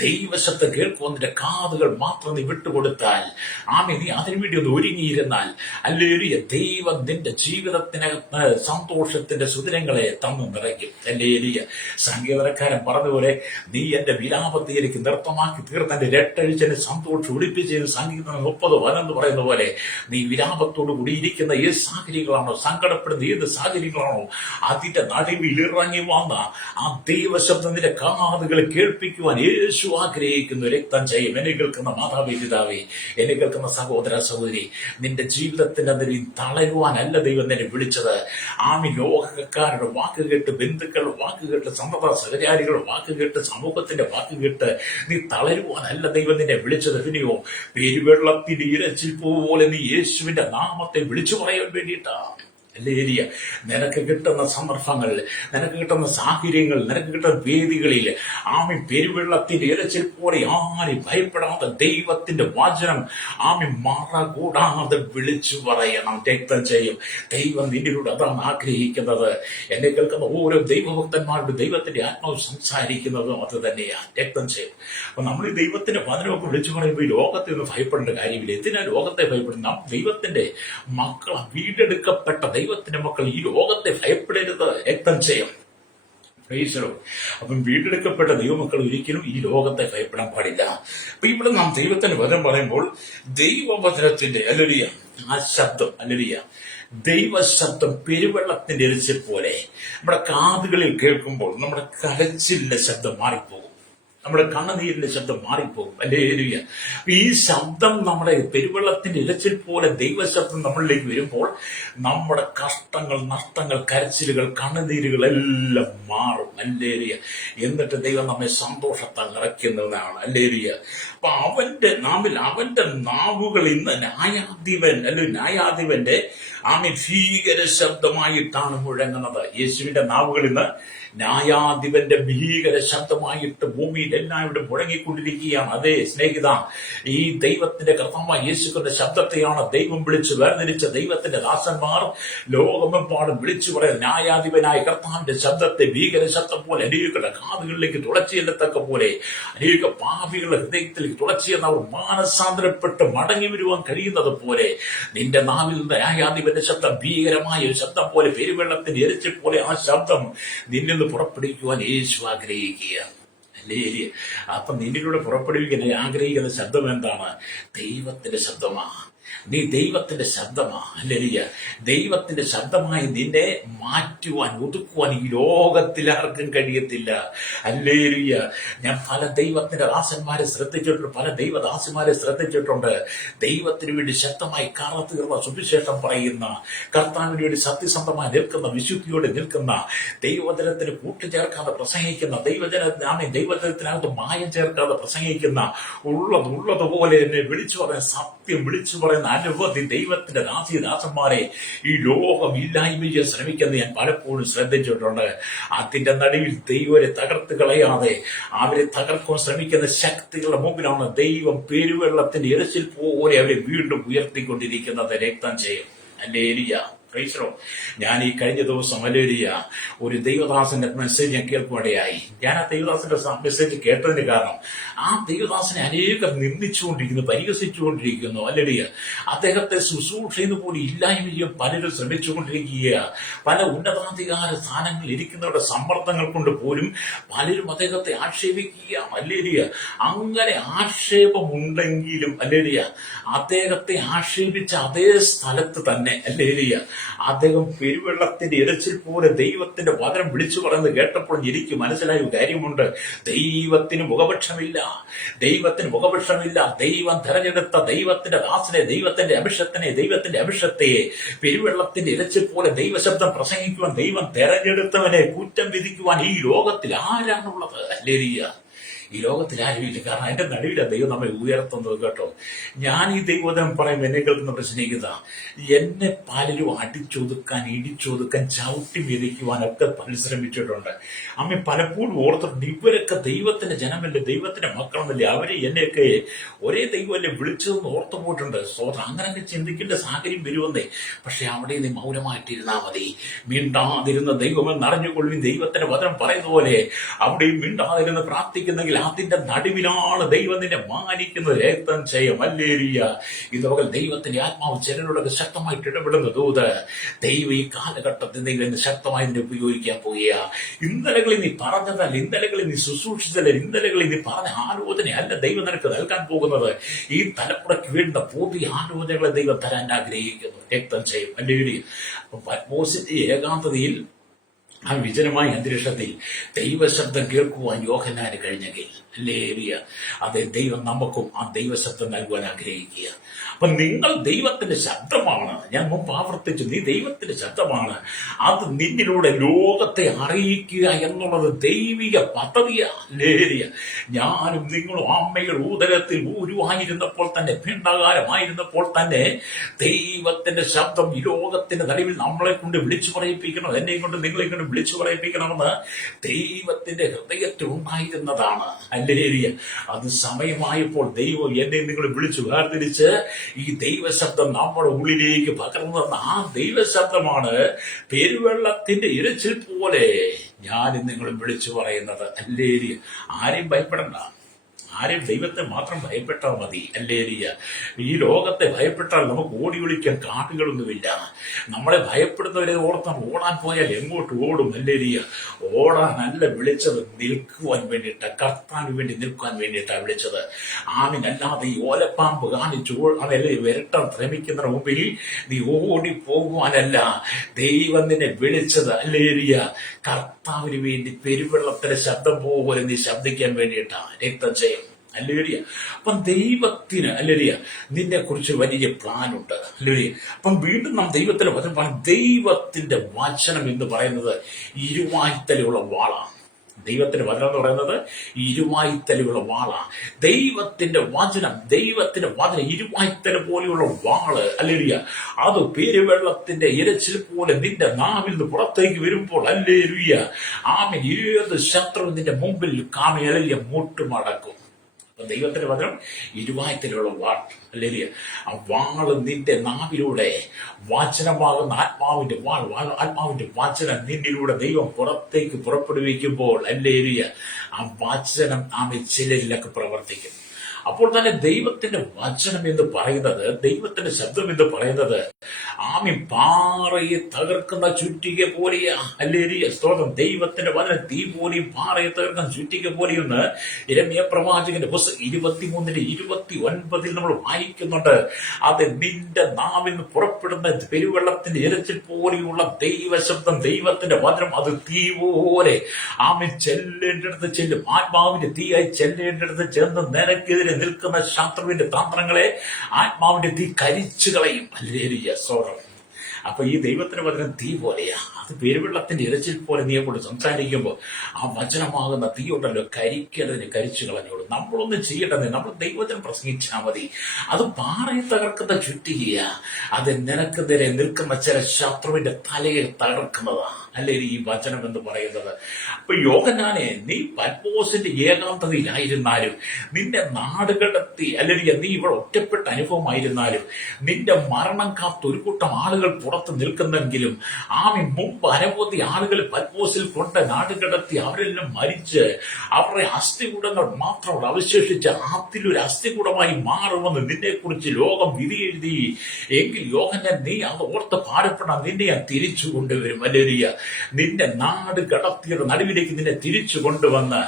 ദൈവശബ്ദം കേൾക്കുന്നതിന്റെ കാതുകൾ മാത്രം നീ വിട്ടുകൊടുത്താൽ, ആമേൻ, നീ അതിനുവേണ്ടി ഒന്ന് ഒരുങ്ങിയിരുന്നാൽ, ഹല്ലേലൂയ, ദൈവം നിന്റെ ജീവിതത്തിനകത്ത് സന്തോഷത്തിന്റെ സുദിനങ്ങളെ തന്നു നിറയ്ക്കും. ഹല്ലേലൂയ. സംഗീതക്കാരൻ പറഞ്ഞതുപോലെ, നീ എന്റെ വിലാപത്തെ എനിക്ക് നൃത്തമാക്കി തീർന്ന് എന്റെ രട്ടഴിച്ചെന്നെ സന്തോഷം ഒളിപ്പിച്ചതിന് സംഗീതം 30 വനെന്ന് പറയുന്ന പോലെ, നീ വിലാപത്തോടു കൂടി ഇരിക്കുന്ന ഏത് സാഹചര്യങ്ങളാണോ, സങ്കടപ്പെടുന്ന ഏത് സാഹചര്യങ്ങളാണോ, അതിന്റെ നടുവിൽ ഇറങ്ങി വന്ന ആ ദൈവശബ്ദം നിന്റെ കാതുകളെ കേൾപ്പിക്കുവാൻ യേശു ആഗ്രഹിക്കുന്നു. രക്തം ചെയ്യും. എന്നെ കേൾക്കുന്ന മാതാവേ, പിതാവേ, എന്നെ കേൾക്കുന്ന സഹോദര സഹോദരി, നിന്റെ ജീവിതത്തിന്റെ അതിൽ തളരുവാനല്ല ദൈവം നിന്നെ വിളിച്ചത്. ആമി ലോകക്കാരുടെ വാക്ക് കേട്ട്, ബന്ധുക്കളുടെ വാക്ക് കേട്ട്, സന്തത സഹചാരികളുടെ വാക്ക് കേട്ട്, സമൂഹത്തിന്റെ വാക്ക് കേട്ട് നീ തളരുവാനല്ല ദൈവം നിന്നെ വിളിച്ചത്. പിന്നെയോ പെരുവെള്ളത്തിന്റെ ഇരച്ചിൽ പോലെ നീ യേശുവിന്റെ നാമത്തെ വിളിച്ചു പറയാൻ വേണ്ടിയിട്ടാ. ഹല്ലേലൂയ. നിനക്ക് കിട്ടുന്ന സന്ദർഭങ്ങൾ, നിനക്ക് കിട്ടുന്ന സാഹചര്യങ്ങൾ, നിനക്ക് കിട്ടുന്ന വേദികളിൽ ആമി പെരുവെള്ളത്തിന്റെ ഇരച്ചിൽ പോലെ ആരും ഭയപ്പെടാതെ ദൈവത്തിന്റെ വചനം ആമി മറകൂടാതെ വിളിച്ചു പറയണം, രക്തം ചെയ്യും. ദൈവം നിന്നിലൂടെ അതാണ് ആഗ്രഹിക്കുന്നത്. എന്നെ കേൾക്കുന്ന ഓരോ ദൈവഭക്തന്മാരുടെ ദൈവത്തിന്റെ ആത്മാവ് സംസാരിക്കുന്നതും അത് തന്നെയാണ്, രക്തം ചെയ്യും. അപ്പൊ നമ്മൾ ഈ ദൈവത്തിന്റെ വചനമൊക്കെ വിളിച്ചു പറയുമ്പോൾ ഈ ലോകത്തെ ഒന്നും ഭയപ്പെടേണ്ട കാര്യമില്ല. എന്തിനാ ലോകത്തെ ഭയപ്പെടുന്നത്? നാം ദൈവത്തിന്റെ മക്കളെ, വീണ്ടെടുക്കപ്പെട്ട ദൈവത്തിന്റെ മക്കൾ ഈ ലോകത്തെ ഭയപ്പെടരുത്, രക്തം ചെയ്യും. അപ്പം വീണ്ടെടുക്കപ്പെട്ട ദൈവമക്കൾ ഒരിക്കലും ഈ ലോകത്തെ ഭയപ്പെടാൻ പാടില്ല. അപ്പൊ ഇവിടെ നാം ദൈവത്തിന്റെ വചനം പറയുമ്പോൾ ദൈവവചനത്തിന്റെ ഹല്ലേലൂയ ആ ശബ്ദം, ഹല്ലേലൂയ ദൈവശബ്ദം പെരുവെള്ളത്തിന്റെ ഇരച്ചിൽ പോലെ നമ്മുടെ കാതുകളിൽ കേൾക്കുമ്പോൾ നമ്മുടെ കരച്ചിലിന്റെ ശബ്ദം മാറിപ്പോകും, നമ്മുടെ കണ്ണുനീരിന്റെ ശബ്ദം മാറിപ്പോകും. ഹല്ലേലൂയ. ഈ ശബ്ദം നമ്മുടെ പെരുവെള്ളത്തിന്റെ ഇരച്ചിൽ പോലെ ദൈവശബ്ദം നമ്മളിലേക്ക് വരുമ്പോൾ നമ്മുടെ കഷ്ടങ്ങൾ, നഷ്ടങ്ങൾ, കരച്ചിലുകൾ, കണ്ണുനീരുകൾ എല്ലാം മാറും. ഹല്ലേലൂയ. എന്നിട്ട് ദൈവം നമ്മെ സന്തോഷത്താൽ നിറയ്ക്കുന്നതാണ്. ഹല്ലേലൂയ. അപ്പൊ അവന്റെ നാവുകൾ ഇന്ന് ന്യായാധിപന്റെ ഭീകര ശബ്ദമായിട്ടാണ് മുഴങ്ങുന്നത്. യേശുവിന്റെ നാവുകൾ ഇന്ന് ന്യായാധിപന്റെ ഭീകര ശബ്ദമായിട്ട് ഭൂമിയിൽ എല്ലാവരും മുഴങ്ങിക്കൊണ്ടിരിക്കുകയാണ്. അതേ സ്നേഹിത, ഈ ദൈവത്തിന്റെ കർത്താവായ യേശുവിന്റെ ശബ്ദത്തെയാണ് ദൈവം വിളിച്ച് വേർതിരിച്ച ദൈവത്തിന്റെ ദാസന്മാർ ലോകമെമ്പാടും വിളിച്ചു പറയുന്നത്. ന്യായാധിപനായ കർത്താവിന്റെ ശബ്ദത്തെ ഭീകര ശബ്ദം പോലെ അനേകരുടെ കാതുകളിലേക്ക് തുളച്ചു ചെല്ലത്തക്ക പോലെ അനേക പാപികളുടെ ഹൃദയത്തിലേക്ക് തുളച്ചു ചെന്ന് അവർ മാനസാന്തരപ്പെട്ട് മടങ്ങി വരുവാൻ കഴിയുന്നത് പോലെ നിന്റെ നാവിൽ നിന്ന് ന്യായാധിപന്റെ ശബ്ദം ഭീകരമായ ഒരു ശബ്ദം പോലെ, പെരുവെള്ളത്തിന്റെ ഇരച്ചിൽ പോലെ ആ ശബ്ദം നിന്നിൽ നിന്ന് പുറപ്പെടുവിക്കുവാൻ യേശു ആഗ്രഹിക്കുക. ഹല്ലേലൂയ. അപ്പൊ നിന്നിലൂടെ പുറപ്പെടുവിക്കാൻ ആഗ്രഹിക്കുന്ന ശബ്ദം എന്താണ്? ദൈവത്തിന്റെ ശബ്ദമാ. നീ ദൈവത്തിന്റെ ശബ്ദമാ. ഹല്ലേലൂയ. ദൈവത്തിന്റെ ശബ്ദമായി നിന്നെ മാറ്റുവാൻ, ഒതുക്കുവാൻ ഈ ലോകത്തിൽ ആർക്കും കഴിയത്തില്ല. ഹല്ലേലൂയ. ഞാൻ പല ദൈവത്തിന്റെ ദാസന്മാരെ ശ്രദ്ധിച്ചിട്ടുണ്ട്, പല ദൈവദാസന്മാരെ ശ്രദ്ധിച്ചിട്ടുണ്ട്. ദൈവത്തിന് വേണ്ടി ശക്തമായി കാലത്തീർന്ന സുവിശേഷം പറയുന്ന, കർത്താവിന് വേണ്ടി സത്യസന്ധമായി നിൽക്കുന്ന, വിശുദ്ധിയോടെ നിൽക്കുന്ന, ദൈവവചനത്തിന് കൂട്ടുചേർക്കാതെ പ്രസംഗിക്കുന്ന, ദൈവവചനത്തിനകത്ത് മായം ചേർക്കാതെ പ്രസംഗിക്കുന്ന, ഉള്ളതുപോലെ എന്നെ വിളിച്ചു പറയുന്ന, സത്യം വിളിച്ചു പറയുന്ന അനവധി ദൈവത്തിന്റെ ദാസന്മാരെ ഈ ലോകം ഇല്ലായ്മ ചെയ്യാൻ ശ്രമിക്കുന്നത് ഞാൻ പലപ്പോഴും ശ്രദ്ധിച്ചിട്ടുണ്ട്. അതിന്റെ നടുവിൽ ദൈവരെ തകർത്ത് കളയാതെ അവരെ തകർക്കാൻ ശ്രമിക്കുന്ന ശക്തികളുടെ മുമ്പിലാണ് ദൈവം പെരുവെള്ളത്തിന്റെ ഇരച്ചിൽ പോലെ അവരെ വീണ്ടും ഉയർത്തിക്കൊണ്ടിരിക്കുന്നത്. രക്തം ചെയ്യും. ഹല്ലേലൂയ. ഞാൻ ഈ കഴിഞ്ഞ ദിവസം ഹല്ലേലൂയ ഒരു ദൈവദാസന്റെ മെസ്സേജ് ഞാൻ കേൾക്കുവാനിടയായി. ഞാൻ ആ ദൈവദാസന്റെ മെസ്സേജ് കേട്ടതിന് കാരണം ആ ദൈവദാസനെ അനേകം നിന്ദിച്ചുകൊണ്ടിരിക്കുന്നു, പരിഹസിച്ചുകൊണ്ടിരിക്കുന്നു. ഹല്ലേലൂയ. അദ്ദേഹത്തെ ശുശ്രൂഷയെന്ന് പോലും ഇല്ലായ്മ ചെയ്യാൻ പലരും ശ്രമിച്ചുകൊണ്ടിരിക്കുക. പല ഉന്നതാധികാര സ്ഥാനങ്ങളിൽ ഇരിക്കുന്നവരുടെ സമ്മർദ്ദങ്ങൾ കൊണ്ട് പോലും പലരും അദ്ദേഹത്തെ ആക്ഷേപിക്കുക. ഹല്ലേലൂയ. അങ്ങനെ ആക്ഷേപമുണ്ടെങ്കിലും ഹല്ലേലൂയ അദ്ദേഹത്തെ ആക്ഷേപിച്ച അതേ സ്ഥലത്ത് തന്നെ ഹല്ലേലൂയ അദ്ദേഹം പെരുവെള്ളത്തിന്റെ ഇരച്ചിൽ പോലെ ദൈവത്തിന്റെ വചനം വിളിച്ചു പറയുന്നത് കേട്ടപ്പോൾ എനിക്ക് മനസ്സിലായ ഒരു കാര്യമുണ്ട്. ദൈവത്തിന് മുഖപക്ഷമില്ല, ദൈവത്തിന് മുഖപക്ഷമില്ല. ദൈവം തെരഞ്ഞെടുത്ത ദൈവത്തിന്റെ ദാസനെ, ദൈവത്തിന്റെ അഭിഷത്തെ പെരുവെള്ളത്തിന്റെ ഇരച്ചിൽ പോലെ ദൈവശബ്ദം പ്രസംഗിക്കുവാൻ ദൈവം തെരഞ്ഞെടുത്തവനെ കുറ്റം വിധിക്കുവാൻ ഈ ലോകത്തിൽ ആരാണുള്ളത്? ഹല്ലേലൂയ. ഈ ലോകത്തിൽ ആരുമില്ല. കാരണം എന്റെ നടുവില ദൈവം നമ്മെ ഉയർത്തുന്നത് കേട്ടോ. ഞാൻ ഈ ദൈവവചനം പറയുമ്പോൾ എന്നെ കേൾക്കുന്ന പ്രശ്നിക്കുക, എന്നെ പലരും അടിച്ചൊതുക്കാൻ, ഇടിച്ചൊതുക്കാൻ, ചവിട്ടി മെതിക്കുവാനൊക്കെ പരിശ്രമിച്ചിട്ടുണ്ട്. അമ്മ പലപ്പോഴും ഓർത്തിട്ടുണ്ട്, ഇവരൊക്കെ ദൈവത്തിന്റെ ജനമല്ലേ, ദൈവത്തിന്റെ മക്കളമല്ലേ, അവരെ എന്നെയൊക്കെ ഒരേ ദൈവമല്ലേ വിളിച്ചതെന്ന് ഓർത്തു പോയിട്ടുണ്ട്. സ്വതന്ത്രം അങ്ങനെയൊക്കെ ചിന്തിക്കേണ്ട സാഹചര്യം വരുമെന്നേ. പക്ഷെ അവിടെ നീ മൗനമായിട്ടിരുന്നാൽ മതി. മിണ്ടാതിരുന്ന ദൈവമെന്ന് അറിഞ്ഞുകൊള്ളി. ദൈവത്തിന്റെ വചനം പറയുന്ന പോലെ അവിടെയും മിണ്ടാതിരുന്ന് പ്രാർത്ഥിക്കുന്നെങ്കിൽ അതിന്റെ നടുവിലാണ് ദൈവം നിന്നെ മാനിക്കുന്നത്. രക്തം ചെയ്യും. ഹല്ലേലൂയ. ഇതുപോലെ ദൈവത്തിന്റെ ആത്മാവ് ചിലരോടൊക്കെ ശക്തമായിട്ട് ഇടപെടുന്ന ദൂത് ദൈവം ഈ കാലഘട്ടത്തിൽ ദൈവം ശക്തമായി നിന്നെ ഉപയോഗിക്കാൻ പോവുക. ഇന്നലകളിൽ നീ പറഞ്ഞതല്ല, ഇന്നലകളിൽ നീ ശുശ്രൂഷിച്ചതല്ല, ഇന്നലകളിൽ നീ പറഞ്ഞ ആലോചനയല്ല ദൈവം നിനക്ക് നൽകാൻ പോകുന്നത്. ഈ തലമുറയ്ക്ക് വേണ്ട പുതിയ ആലോചനകളെ ദൈവം തരാൻ ആഗ്രഹിക്കുന്നു. രക്തം ചെയ്യും. ഹല്ലേലൂയ. അപ്പൊ പത്മോസിന്റെ ഏകാന്തതയിൽ ആ വിജനമായ അന്തരീക്ഷത്തിൽ ദൈവശബ്ദം കേൾക്കുവാൻ യോഹന്നാന് കഴിഞ്ഞെങ്കിൽ, ഹല്ലേലൂയ, അതെ, ദൈവം നമുക്കും ആ ദൈവശബ്ദം നൽകുവാൻ ആഗ്രഹിക്കുക. അപ്പൊ നിങ്ങൾ ദൈവത്തിന്റെ ശബ്ദമാണ്. ഞാൻ മുമ്പ് ആവർത്തിച്ചു, നീ ദൈവത്തിന്റെ ശബ്ദമാണ്. അത് നിന്നിലൂടെ ലോകത്തെ അറിയിക്കുക എന്നുള്ളത് ദൈവിക പദ്ധതിയാണ്. ഹല്ലേലൂയ. ഞാനും നിങ്ങളും അമ്മയുടെ ഉദരത്തിൽ ഉരുവായിരുന്നപ്പോൾ തന്നെ, പിണ്ഡകാരമായിരുന്നപ്പോൾ തന്നെ ദൈവത്തിന്റെ ശബ്ദം ഈ ലോകത്തിന്റെ നടുവിൽ നമ്മളെ കൊണ്ട് വിളിച്ചു പറയിപ്പിക്കണം, എന്നെയും കൊണ്ട് നിങ്ങളെ കൊണ്ട് വിളിച്ചു പറയിപ്പിക്കണമെന്ന് ദൈവത്തിന്റെ ഹൃദയത്തിൽ ഉണ്ടായിരുന്നതാണ്. ഹല്ലേലൂയ. അത് സമയമായപ്പോൾ ദൈവം എന്നെ നിങ്ങൾ വിളിച്ചു വേർതിരിച്ച് ഈ ദൈവശബ്ദം നമ്മുടെ ഉള്ളിലേക്ക് പകർന്നു തന്ന ആ ദൈവശബ്ദമാണ് പെരുവെള്ളത്തിന്റെ ഇരച്ചിൽ പോലെ ഞാൻ നിങ്ങളും വിളിച്ചു പറയുന്നത്. ഹല്ലേലൂയ. ആരെയും ഭയപ്പെടണ്ട, ആരെയും ദൈവത്തെ മാത്രം ഭയപ്പെട്ടാൽ മതി. ഹല്ലേലൂയ. ഈ ലോകത്തെ ഭയപ്പെട്ടാൽ നമുക്ക് ഓടി ഒളിക്കാൻ കാട്ടുകളൊന്നുമില്ല. നമ്മളെ ഭയപ്പെടുന്നവരെ ഓർത്താൻ ഓടാൻ പോയാൽ എങ്ങോട്ട് ഓടും? ഹല്ലേലൂയ. ഓടാനല്ല വിളിച്ചത്, നിൽക്കുവാൻ വേണ്ടിയിട്ട്, കർത്താവിന് വേണ്ടി നിൽക്കാൻ വേണ്ടിയിട്ടാണ് വിളിച്ചത്. ആമിനല്ലാതെ ഈ ഓലപ്പാമ്പ് കാണിച്ചു അതല്ലേ വിരട്ടാൻ ശ്രമിക്കുന്നതിന് മുമ്പിൽ നീ ഓടി പോകുവാനല്ല ദൈവം നിന്നെ വിളിച്ചത്. ഹല്ലേലൂയ. കർത്താവിന് വേണ്ടി പെരുവെള്ളത്തിന്റെ ശബ്ദം പോലെ നീ ശബ്ദിക്കാൻ വേണ്ടിയിട്ടാണ്. രക്തജയം. ഹല്ലേലൂയ. അപ്പം ദൈവത്തിന്, ഹല്ലേലൂയ, നിന്നെ കുറിച്ച് വലിയ പ്ലാൻ ഉണ്ട്. ഹല്ലേലൂയ. അപ്പം വീണ്ടും നാം ദൈവത്തിന്റെ വചനം, ദൈവത്തിന്റെ വചനം എന്ന് പറയുന്നത് ഇരുവായ്ത്തലയുള്ള വാളാണ്. ദൈവത്തിന്റെ വചനം എന്ന് പറയുന്നത് ഇരുവായ്ത്തലയുള്ള വാളാണ്. ദൈവത്തിന്റെ വചനം ഇരുവായ്ത്തല പോലെയുള്ള വാള്. ഹല്ലേലൂയ. അത് പെരുവെള്ളത്തിന്റെ ഇരച്ചിൽ പോലെ നിന്റെ നാവിൽ നിന്ന് പുറത്തേക്ക് വരുമ്പോൾ, ഹല്ലേലൂയ, ആമേൻ, ഏത് ശത്രു നിന്റെ മുമ്പിൽ മുട്ടുമടക്കും. ദൈവത്തിന്റെ വചനം ഇരുവായ്ത്തലുള്ള വാൾ. ഹല്ലേലൂയ. ആ വാള് നിന്റെ നാവിലൂടെ, വചനമാകുന്ന ആത്മാവിന്റെ വചനം നിന്നിലൂടെ ദൈവം പുറത്തേക്ക് പുറപ്പെടുവിക്കുമ്പോൾ, ഹല്ലേലൂയ, ആ വചനം ചിലരിലൊക്കെ പ്രവർത്തിക്കും. അപ്പോൾ തന്നെ ദൈവത്തിന്റെ വചനം എന്ന് പറയുന്നത്, ദൈവത്തിന്റെ ശബ്ദം എന്ന് പറയുന്നത് പാറയെ തകർക്കുന്ന ചുറ്റിക പോലെയാ. ഹല്ലേലൂയ. സ്തോത്രം. ദൈവത്തിന്റെ വചനം തീ പോലെയും പാറയെ തകർക്കുന്ന ചുറ്റിക പോലെയെന്ന് യിരെമ്യാ പ്രവാചകന്റെ പുസ്തകം 23:29 നമ്മൾ വായിക്കുന്നുണ്ട്. അത് നിന്റെ നാവിൽ നിന്ന് പുറപ്പെടുന്ന പെരുവെള്ളത്തിന്റെ ഇരച്ചിൽ പോലെയുള്ള ദൈവശബ്ദം, ദൈവത്തിന്റെ വചനം, അത് തീ പോലെ ചെല്ലേണ്ടടുത്ത് ചെല്ലും. ആത്മാവിന്റെ തീയായി ചെല്ലേണ്ടടുത്ത് ചെന്ന് നിനക്കെതിരെ നിൽക്കുന്ന ശത്രുവിന്റെ തന്ത്രങ്ങളെ ആത്മാവിന്റെ തീ കരിച്ചു കളയും. ഹല്ലേലൂയ. സ്തോത്രം. അപ്പൊ ഈ ദൈവത്തിന്റെ വചനം തീ പോലെയാ. അത് പെരുവെള്ളത്തിന്റെ ഇരച്ചിൽ പോലെ നീയെ കൊണ്ട് സംസാരിക്കുമ്പോൾ ആ വചനമാകുന്ന തീ ഉണ്ടല്ലോ, കരിക്കലതിന് കരിച്ചു കളഞ്ഞോളൂ. നമ്മളൊന്നും ചെയ്യേണ്ടത്, നമ്മൾ ദൈവത്തിന് പ്രസംഗിച്ചാൽ മതി. അത് പാറയെ തകർക്കുന്ന ചുറ്റികയാ. അത് നിനക്കെതിരെ നിൽക്കുന്ന ചില ശത്രുവിന്റെ തലയെ തകർക്കുന്നതാണ്. അല്ലെ ഈ വചനം എന്ന് പറയുന്നത്. അപ്പൊ യോഹന്നാനെ, നീ പത്മോസിന്റെ ഏകാന്തതയിലായിരുന്നാലും, നിന്റെ നാട് കടത്തി, അല്ലെങ്കിൽ നീ ഇവിടെ ഒറ്റപ്പെട്ട അനുഭവമായിരുന്നാലും, നിന്റെ മരണം കാത്ത് ഒരു കൂട്ടം ആളുകൾ പുറത്ത് നിൽക്കുന്നെങ്കിലും, മുമ്പ് അനവധി ആളുകൾ പത്മോസിൽ കൊണ്ട് നാട് കടത്തി അവരെല്ലാം മരിച്ച് അവരുടെ അസ്ഥികൂടങ്ങൾ മാത്രം അവശേഷിച്ച് അതിലൊരു അസ്ഥികൂടമായി മാറുമെന്ന് നിന്നെ കുറിച്ച് ലോകം വിധി എഴുതി എങ്കിൽ, യോഹന്നാൻ, നീ അത് ഓർത്ത് പാടപ്പെടാൻ നിന്നെ ഞാൻ തിരിച്ചു കൊണ്ടുവരും. ഹല്ലേലൂയ. നിന്റെ നാട് കടത്തിയുടെ നടുവിലേക്ക് നിന്നെ തിരിച്ചു കൊണ്ടുവന്ന്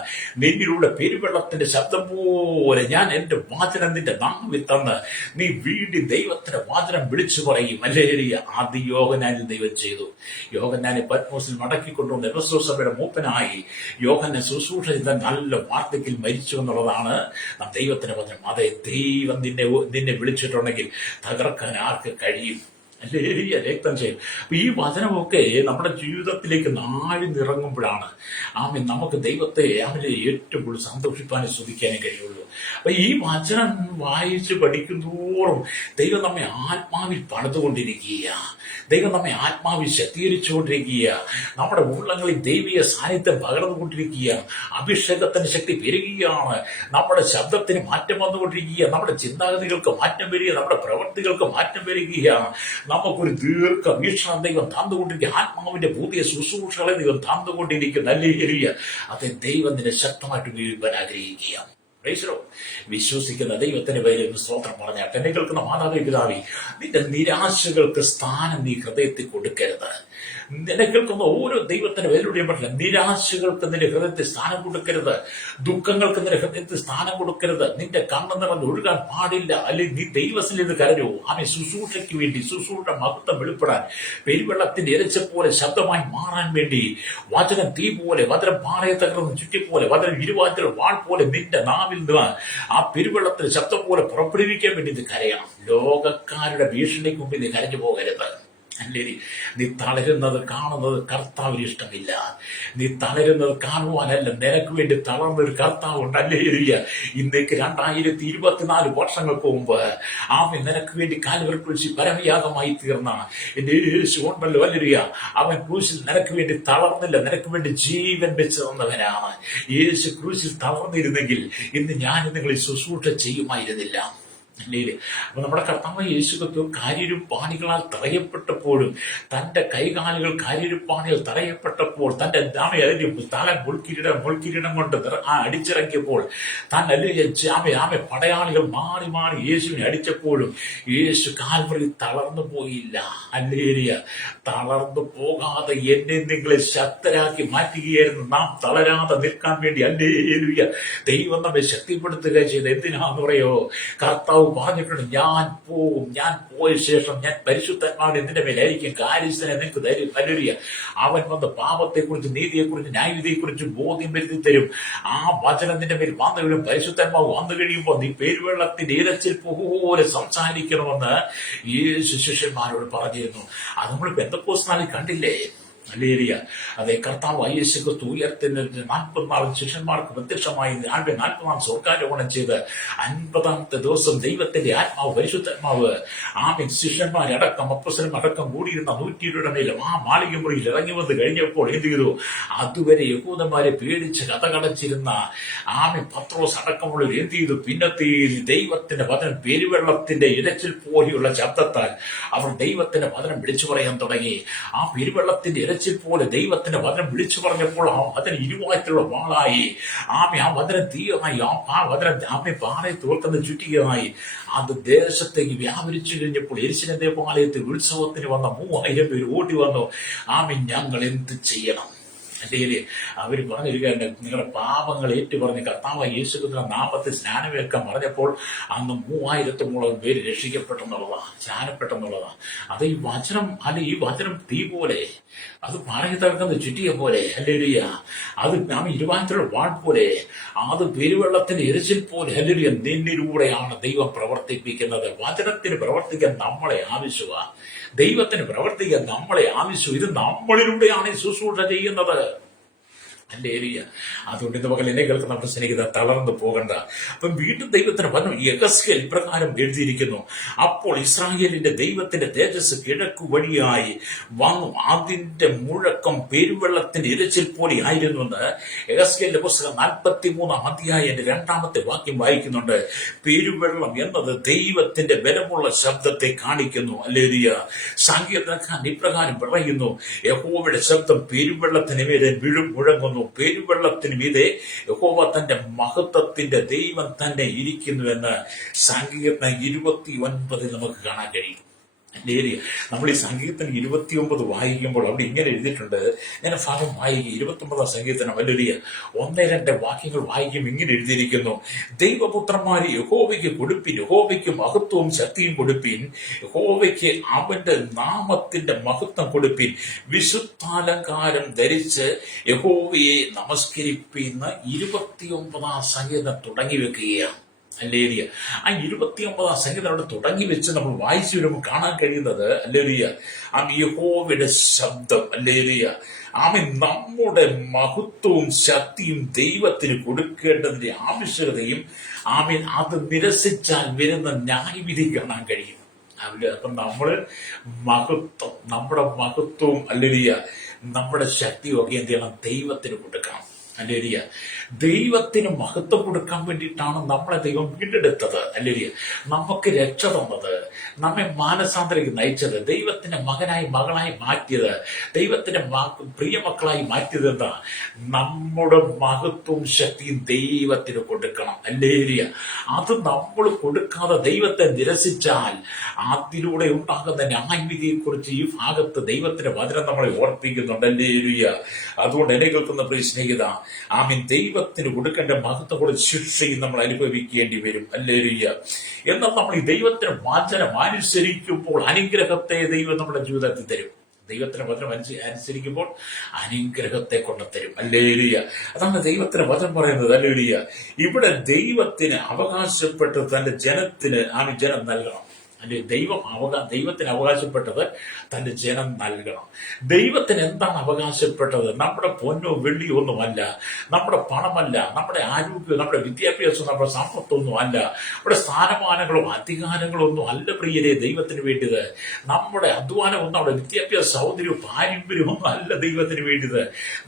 നിന്നിലൂടെ പെരുവെള്ളത്തിന്റെ ശബ്ദം പോലെ ഞാൻ എന്റെ വാചനം നിന്റെ നാവിൽ തന്ന് നീ വീണ്ടും ദൈവത്തിന്റെ വാചനം വിളിച്ചു പറയും. ഹല്ലേലൂയ. അത് യോഹന്നാനിൽ ദൈവം ചെയ്തു. യോഹന്നാനെ പത്മോസിൽ മടക്കിക്കൊണ്ടുവന്ന് എഫെസോസ് സഭയുടെ മൂപ്പനായി യോഹന്നാൻ ശുശ്രൂഷ ചെയ്ത നല്ല വാർദ്ധക്യത്തിൽ മരിച്ചു എന്നുള്ളതാണ് ദൈവത്തിന്റെ വചനം. അതെ, ദൈവം നിന്നെ വിളിച്ചിട്ടുണ്ടെങ്കിൽ തകർക്കാൻ ആർക്ക് കഴിയും? ഹല്ലേലൂയ. രക്തം ചെയ്യും. അപ്പൊ ഈ വചനമൊക്കെ നമ്മുടെ ജീവിതത്തിലേക്ക് നാഴിന്നിറങ്ങുമ്പോഴാണ് നമുക്ക് ദൈവത്തെ ഏറ്റവും കൂടുതൽ സന്തോഷിപ്പാനും സ്തുതിക്കാനും കഴിയുള്ളൂ. അപ്പൊ ഈ വചനം വായിച്ച് പഠിക്കുന്തോറും ദൈവം നമ്മെ ആത്മാവിൽ പണിതുകൊണ്ടിരിക്കുക, ദൈവം നമ്മെ ആത്മാവിൽ ശക്തീകരിച്ചുകൊണ്ടിരിക്കുക, നമ്മുടെ ഉള്ളങ്ങളിൽ ദൈവീയ സാന്നിധ്യം പകർന്നുകൊണ്ടിരിക്കുക, അഭിഷേകത്തിന്റെ ശക്തി പെരുകുകയാണ്, നമ്മുടെ ശബ്ദത്തിന് മാറ്റം വന്നുകൊണ്ടിരിക്കുക, നമ്മുടെ ചിന്താഗതികൾക്ക് മാറ്റം വരിക, നമ്മുടെ പ്രവൃത്തികൾക്ക് മാറ്റം വരിക, നമുക്കൊരു ദീർഘവീക്ഷണം ദൈവം തന്നുകൊണ്ടിരിക്കുക, ആത്മാവിന്റെ പുതിയ ശുശ്രൂഷകളെ ദൈവം തന്നുകൊണ്ടിരിക്കുന്ന. ഹല്ലേലൂയ. അത് ദൈവം നിന്നെ ശക്തമായിട്ട് ഉപയോഗിക്കാൻ ആഗ്രഹിക്കുക. വിശ്വസിക്കുന്ന ദൈവത്തിന്റെ പേരിൽ സ്തോത്രം പറഞ്ഞാൽ എന്നെ കേൾക്കുന്ന മാതാപിതാവേ, നിന്റെ നിരാശകൾക്ക് സ്ഥാനം നീ ഹൃദയത്തിൽ കൊടുക്കരുത്. നിന്നെ കേൾക്കുന്ന ഓരോ ദൈവത്തിന്റെ വേലൂടെയും പറ്റില്ല. നിരാശകൾക്ക് നിന്റെ ഹൃദയത്തിൽ സ്ഥാനം കൊടുക്കരുത്. ദുഃഖങ്ങൾക്ക് നിന്റെ ഹൃദയത്തിൽ സ്ഥാനം കൊടുക്കരുത്. നിന്റെ കണ്ണ് നിറഞ്ഞ് ഒഴുകാൻ പാടില്ല. അല്ലെങ്കിൽ നീ ദൈവത്തിൽ നിന്ന് കരഞ്ഞു. ആമേ ശുശ്രൂഷയ്ക്ക് വേണ്ടി, ശുശ്രൂഷ മഹത്വം വെളിപ്പെടാൻ, പെരുവെള്ളത്തിന്റെ ഇരച്ച പോലെ ശബ്ദമായി മാറാൻ വേണ്ടി, വചനം തീ പോലെ, വചനം പാറയെ തകർന്ന് ചുറ്റിപ്പോലെ, വചനം ഇരുവാതിൽ വാൾ പോലെ നിന്റെ നാവിൽ നിന്ന് ആ പെരുവെള്ളത്തിൽ ശബ്ദം പോലെ പുറപ്പെടുവിക്കാൻ വേണ്ടി ഇത് കരയണം. ലോകക്കാരുടെ ഭീഷണിക്ക് മുമ്പിൽ നീ കരഞ്ഞു പോകരുത്. അല്ലേ, നീ തളരുന്നത് കാണുന്നത് കർത്താവിന് ഇഷ്ടമില്ല. നീ തളരുന്നത് കാണുവാനല്ല, നിനക്ക് വേണ്ടി തളർന്നൊരു കർത്താവുണ്ട്. അല്ലേ, ഇന്നേക്ക് 2024 വർഷങ്ങൾക്ക് മുമ്പ് ആമൻ നിനക്ക് വേണ്ടി കാൽവരി ക്രൂശിൽ പരമയാഗമായി തീർന്ന എന്റെ യേശു ഉണ്ടല്ലോ. അല്ലേ, അവൻ ക്രൂശിൽ നിനക്ക് വേണ്ടി തളർന്നില്ല, നിനക്ക് വേണ്ടി ജീവൻ വെച്ച് തന്നവനാണ്. യേശു ക്രൂശിൽ തളർന്നിരുന്നെങ്കിൽ ഇന്ന് ഞാൻ നിങ്ങളെ ശുശ്രൂഷ ചെയ്യുമായിരുന്നില്ല. അല്ലേ, അപ്പൊ നമ്മുടെ കർത്താവ് യേശു ക്രിസ്തു കാര്യരുപ്പാണികളാൽ തറയപ്പെട്ടപ്പോഴും, തന്റെ കൈകാലുകൾ കാര്യരുപ്പാണികൾ തറയപ്പെട്ടപ്പോൾ, തന്റെ തല മുൾക്കിരീടം കൊണ്ട് അടിച്ചിറക്കിയപ്പോൾ, താൻ ആമെ പടയാളികൾ മാറി മാറി യേശുവിനെ അടിച്ചപ്പോഴും യേശു കാൽവറി തളർന്നു പോയില്ല. അല്ലേലിയ, തളർന്നു പോകാതെ എന്നെ നിങ്ങളെ ശക്തരാക്കി മാറ്റുകയായിരുന്നു. നാം തളരാതെ നിൽക്കാൻ വേണ്ടി. അല്ലേലിയ, ദൈവം നമ്മെ ശക്തിപ്പെടുത്തുക ചെയ്ത്. എന്തിനാന്ന് പറയോ? കർത്താവ് പറഞ്ഞിട്ടുണ്ട്, ഞാൻ പോവും, ഞാൻ പോയ ശേഷം ഞാൻ പരിശുദ്ധാത്മാവിനെ നിന്റെ മേലായിരിക്കും, കാര്യസ്ഥനെ നിനക്ക് തരും. ഹല്ലേലൂയ. അവൻ വന്ന് പാപത്തെക്കുറിച്ച്, നീതിയെക്കുറിച്ച്, ന്യായവിധിയെക്കുറിച്ച് ബോധ്യം വരുത്തി തരും. ആ വചനം നിന്റെ മേൽ വന്നു കഴിയും. പരിശുദ്ധാത്മാവ് വന്നു കഴിയുമ്പോൾ നീ പെരുവെള്ളത്തിന്റെ ഇരച്ചിൽ പോലെ സംസാരിക്കണമെന്ന് യേശു ശിഷ്യന്മാരോട് പറഞ്ഞിരുന്നു. അത് നമ്മൾ പെന്തക്കോസ്ത് കണ്ടില്ലേ? ഹല്ലേലൂയ. അതേ, കർത്താവ് യേശു ക്രിസ്തു ഉയർത്തുന്നതിന് 40 ശിഷ്യന്മാർക്ക് പ്രത്യക്ഷമായി 40 സ്വർഗ്ഗാരോഹണം ചെയ്ത് 50-ാമത്തെ ദിവസം ദൈവത്തിന്റെ ആത്മാവ്, പരിശുദ്ധാത്മാവ് ആമേൻ ശിഷ്യന്മാരടക്കം അപ്പസ്തലന്മാരടക്കം കൂടിയിരുന്ന 120 മേലും ആ മാളിക മുറിയിൽ ഇറങ്ങി വന്ന് കഴിഞ്ഞപ്പോൾ എന്ത് ചെയ്തു? അതുവരെ യഹൂദന്മാരെ പേടിച്ച് കഥകടച്ചിരുന്ന ആമേൻ പത്രോസ് അടക്കമുള്ളവർ എന്ത് ചെയ്തു? പിന്നത്തേൽ ദൈവത്തിന്റെ വചനം പെരുവെള്ളത്തിന്റെ ഇരച്ചിൽ പോലെയുള്ള ശബ്ദത്താൽ അവർ ദൈവത്തിന്റെ വചനം വിളിച്ചു പറയാൻ തുടങ്ങി. ആ പെരുവെള്ളത്തിന്റെ ഇരച്ചിൽ പോലെ ദൈവത്തിന്റെ വചനം വിളിച്ചു പറഞ്ഞപ്പോൾ ആ വചനം ഇരുവായിട്ടുള്ള വാളായി. ആമെ ആ വചനം തീയമായി. ആ വചനം ആമെ പാറയെ തോർക്കുന്ന ചുറ്റികയായി. അത് ദേശത്തേക്ക് വ്യാപരിച്ചു കഴിഞ്ഞപ്പോൾ യെരൂശലേം ദേവാലയത്തിൽ ഉത്സവത്തിന് വന്ന 3000 പേര് ഓടി വന്നു. ആമെ, ഞങ്ങൾ എന്ത് ചെയ്യണം? അല്ലെങ്കിൽ അവര് പറഞ്ഞിരിക്കുകയാണ്, നിങ്ങളുടെ പാപങ്ങൾ ഏറ്റുപറഞ്ഞ് കർത്താവ് യേശുക്രിസ്തുവിന്റെ നാമത്തിൽ സ്നാനമേൽക്കാൻ പറഞ്ഞപ്പോൾ അന്ന് 3000-ഓളം പേര് രക്ഷിക്കപ്പെട്ടെന്നുള്ളതാണ്, സ്നാനപ്പെട്ടെന്നുള്ളതാണ്. അത് ഈ വചനം ഈ വചനം തീ പോലെ, അത് പാറയിൽ തകർക്കുന്ന ചുറ്റിയ പോലെ. ഹല്ലേലൂയ. അത് നാം ഇരുവാഞ്ചുള്ള വാൾ പോലെ, അത് പെരുവെള്ളത്തിന്റെ ഇരച്ചിൽ പോലെ. ഹല്ലേലൂയ. നിന്നിലൂടെയാണ് ദൈവം പ്രവർത്തിപ്പിക്കുന്നത്. വചനത്തിന് പ്രവർത്തിക്കാൻ നമ്മളെ ആവശ്യമാണ്. ദൈവത്തിന് പ്രവർത്തിക്കാൻ നമ്മളെ ആവശ്യം. ഇത് നമ്മളിലൂടെയാണ് ശുശ്രൂഷ ചെയ്യുന്നത്. ഹല്ലേലൂയ. അതുകൊണ്ട് ഇന്ന് പകൽ എന്നെ കേൾക്കുന്ന നമ്മുടെ സ്നേഹിത തളർന്നു പോകണ്ട. അപ്പം വീണ്ടും ദൈവത്തിന് പറഞ്ഞു, യെഹെസ്കേൽ ഇപ്രകാരം എഴുതിയിരിക്കുന്നു, അപ്പോൾ ഇസ്രായേലിന്റെ ദൈവത്തിന്റെ തേജസ് കിഴക്കു വഴിയായി വന്നു, അതിന്റെ മുഴക്കം പെരുവെള്ളത്തിന്റെ ഇരച്ചിൽ പോലെ ആയിരുന്നു എന്ന് യെഹെസ്കേലിന്റെ പുസ്തകം 43-ാം അധ്യായത്തിന്റെ 2-ാമത്തെ വാക്യം വായിക്കുന്നുണ്ട്. പെരുവെള്ളം എന്നത് ദൈവത്തിന്റെ ബലമുള്ള ശബ്ദത്തെ കാണിക്കുന്നു. ഹല്ലേലൂയ. സങ്കീർത്തനക്കാരൻ ഇപ്രകാരം പറയുന്നു, യഹോവയുടെ ശബ്ദം പെരുവെള്ളത്തിന് മേലെ മുഴങ്ങുന്നു. പെരുവെള്ളത്തിന് മീതെ യഹോവ തന്റെ മഹത്വത്തിന്റെ ദൈവം തന്നെ ഇരിക്കുന്നുവെന്ന് സങ്കീർത്തനം 29 നമുക്ക് കാണാൻ കഴിയും. നമ്മൾ ഈ സങ്കീർത്തനം 29 വായിക്കുമ്പോൾ അവിടെ ഇങ്ങനെ എഴുതിയിട്ടുണ്ട്. ഞാൻ ഭാഗം വായിക്കും. 29-ാം സങ്കീർത്തനം ഹല്ലേലൂയ 1-2 വാക്യങ്ങൾ വായിക്കും. ഇങ്ങനെ എഴുതിയിരിക്കുന്നു, ദൈവപുത്രന്മാരെ യഹോവയ്ക്ക് കൊടുപ്പിൻ, യഹോവയ്ക്ക് മഹത്വവും ശക്തിയും കൊടുപ്പിൻ, യഹോവയ്ക്ക് അവന്റെ നാമത്തിന്റെ മഹത്വം കൊടുപ്പിൻ, വിശുദ്ധാലങ്കാരം ധരിച്ച് യഹോവയെ നമസ്കരിപ്പിന്ന് 29-ാം സങ്കീർത്തനം തുടങ്ങി വെക്കുകയാണ്. ഹല്ലേലൂയ. ആ 29-ാം സങ്കീർത്തനം അവിടെ തുടങ്ങി വെച്ച് നമ്മൾ വായിച്ചു വരുമ്പോൾ കാണാൻ കഴിയുന്നത് ഹല്ലേലൂയ ആ യഹോവയുടെ ശബ്ദം. ഹല്ലേലൂയ. ആമേൻ. നമ്മുടെ മഹത്വവും ശക്തിയും ദൈവത്തിന് കൊടുക്കേണ്ടതിന്റെ ആവശ്യകതയും ആമേൻ അത് നിരസിച്ചാൽ വരുന്ന ന്യായവിധി കാണാൻ കഴിയും. അപ്പം നമ്മുടെ മഹത്വവും ഹല്ലേലൂയ നമ്മുടെ ശക്തിയും ഒക്കെ എന്ത് ചെയ്യണം? ദൈവത്തിന് കൊടുക്കണം. ഹല്ലേലൂയ. ദൈവത്തിന് മഹത്വം കൊടുക്കാൻ വേണ്ടിയിട്ടാണ് നമ്മളെ ദൈവം വീണ്ടെടുത്തത്. അല്ലെങ്കിൽ നമുക്ക് രക്ഷ തന്നത്, നമ്മെ മാനസാന്തരയ്ക്ക് നയിച്ചത്, ദൈവത്തിന്റെ മകനായി മകളായി മാറ്റിയത്, ദൈവത്തിന്റെ പ്രിയമക്കളായി മാറ്റിയത് എന്താ? നമ്മുടെ മഹത്വവും ശക്തിയും ദൈവത്തിന് കൊടുക്കണം. അല്ലേരിയ. അത് നമ്മൾ കൊടുക്കാതെ ദൈവത്തെ നിരസിച്ചാൽ അതിലൂടെ ഉണ്ടാകുന്ന ന്യായവിധിയെ കുറിച്ച് ഈ ഭാഗത്ത് ദൈവത്തിന്റെ വചനം നമ്മളെ ഓർപ്പിക്കുന്നുണ്ട്. അല്ലേരിയ. അതുകൊണ്ട് എന്നെ കേൾക്കുന്ന പ്രിയ സ്നേഹിത, ആമീൻ, ദൈവത്തിന് കൊടുക്കേണ്ട മഹത്വം കൂടെ ശിക്ഷയും നമ്മൾ അനുഭവിക്കേണ്ടി വരും. അല്ലേരിയ. എന്നാൽ നമ്മൾ ഈ ദൈവത്തിന്റെ വചനം അനുസരിക്കുമ്പോൾ അനുഗ്രഹത്തെ ദൈവം നമ്മുടെ ജീവിതത്തിൽ തരും. ദൈവത്തിന്റെ വചനം അനുസരിക്കുമ്പോൾ അനുഗ്രഹത്തെ കൊണ്ടുതരും. അല്ലേലിയ. അതാണ് ദൈവത്തിന്റെ വചനം പറയുന്നത്. അല്ലേലിയ. ഇവിടെ ദൈവത്തിന് അവകാശപ്പെട്ട് തന്റെ ജനത്തിന് ജനം നൽകണം. അല്ലെ, ദൈവത്തിന് അവകാശപ്പെട്ടത് തന്റെ ജനം നൽകണം. ദൈവത്തിന് എന്താണ് അവകാശപ്പെട്ടത്? നമ്മുടെ പൊന്നോ വെള്ളിയോ ഒന്നുമല്ല, നമ്മുടെ പണമല്ല, നമ്മുടെ ആരോഗ്യം, നമ്മുടെ വിദ്യാഭ്യാസം, നമ്മുടെ സമ്പത്തൊന്നും അല്ല, നമ്മുടെ സ്ഥാനമാനങ്ങളോ അധികാരങ്ങളോ ഒന്നും അല്ല പ്രിയരെ ദൈവത്തിന് വേണ്ടിയത്. നമ്മുടെ അധ്വാനമൊന്നും, നമ്മുടെ വിദ്യാഭ്യാസ സൗന്ദര്യവും പാരമ്പര്യമൊന്നും അല്ല ദൈവത്തിന് വേണ്ടിയത്.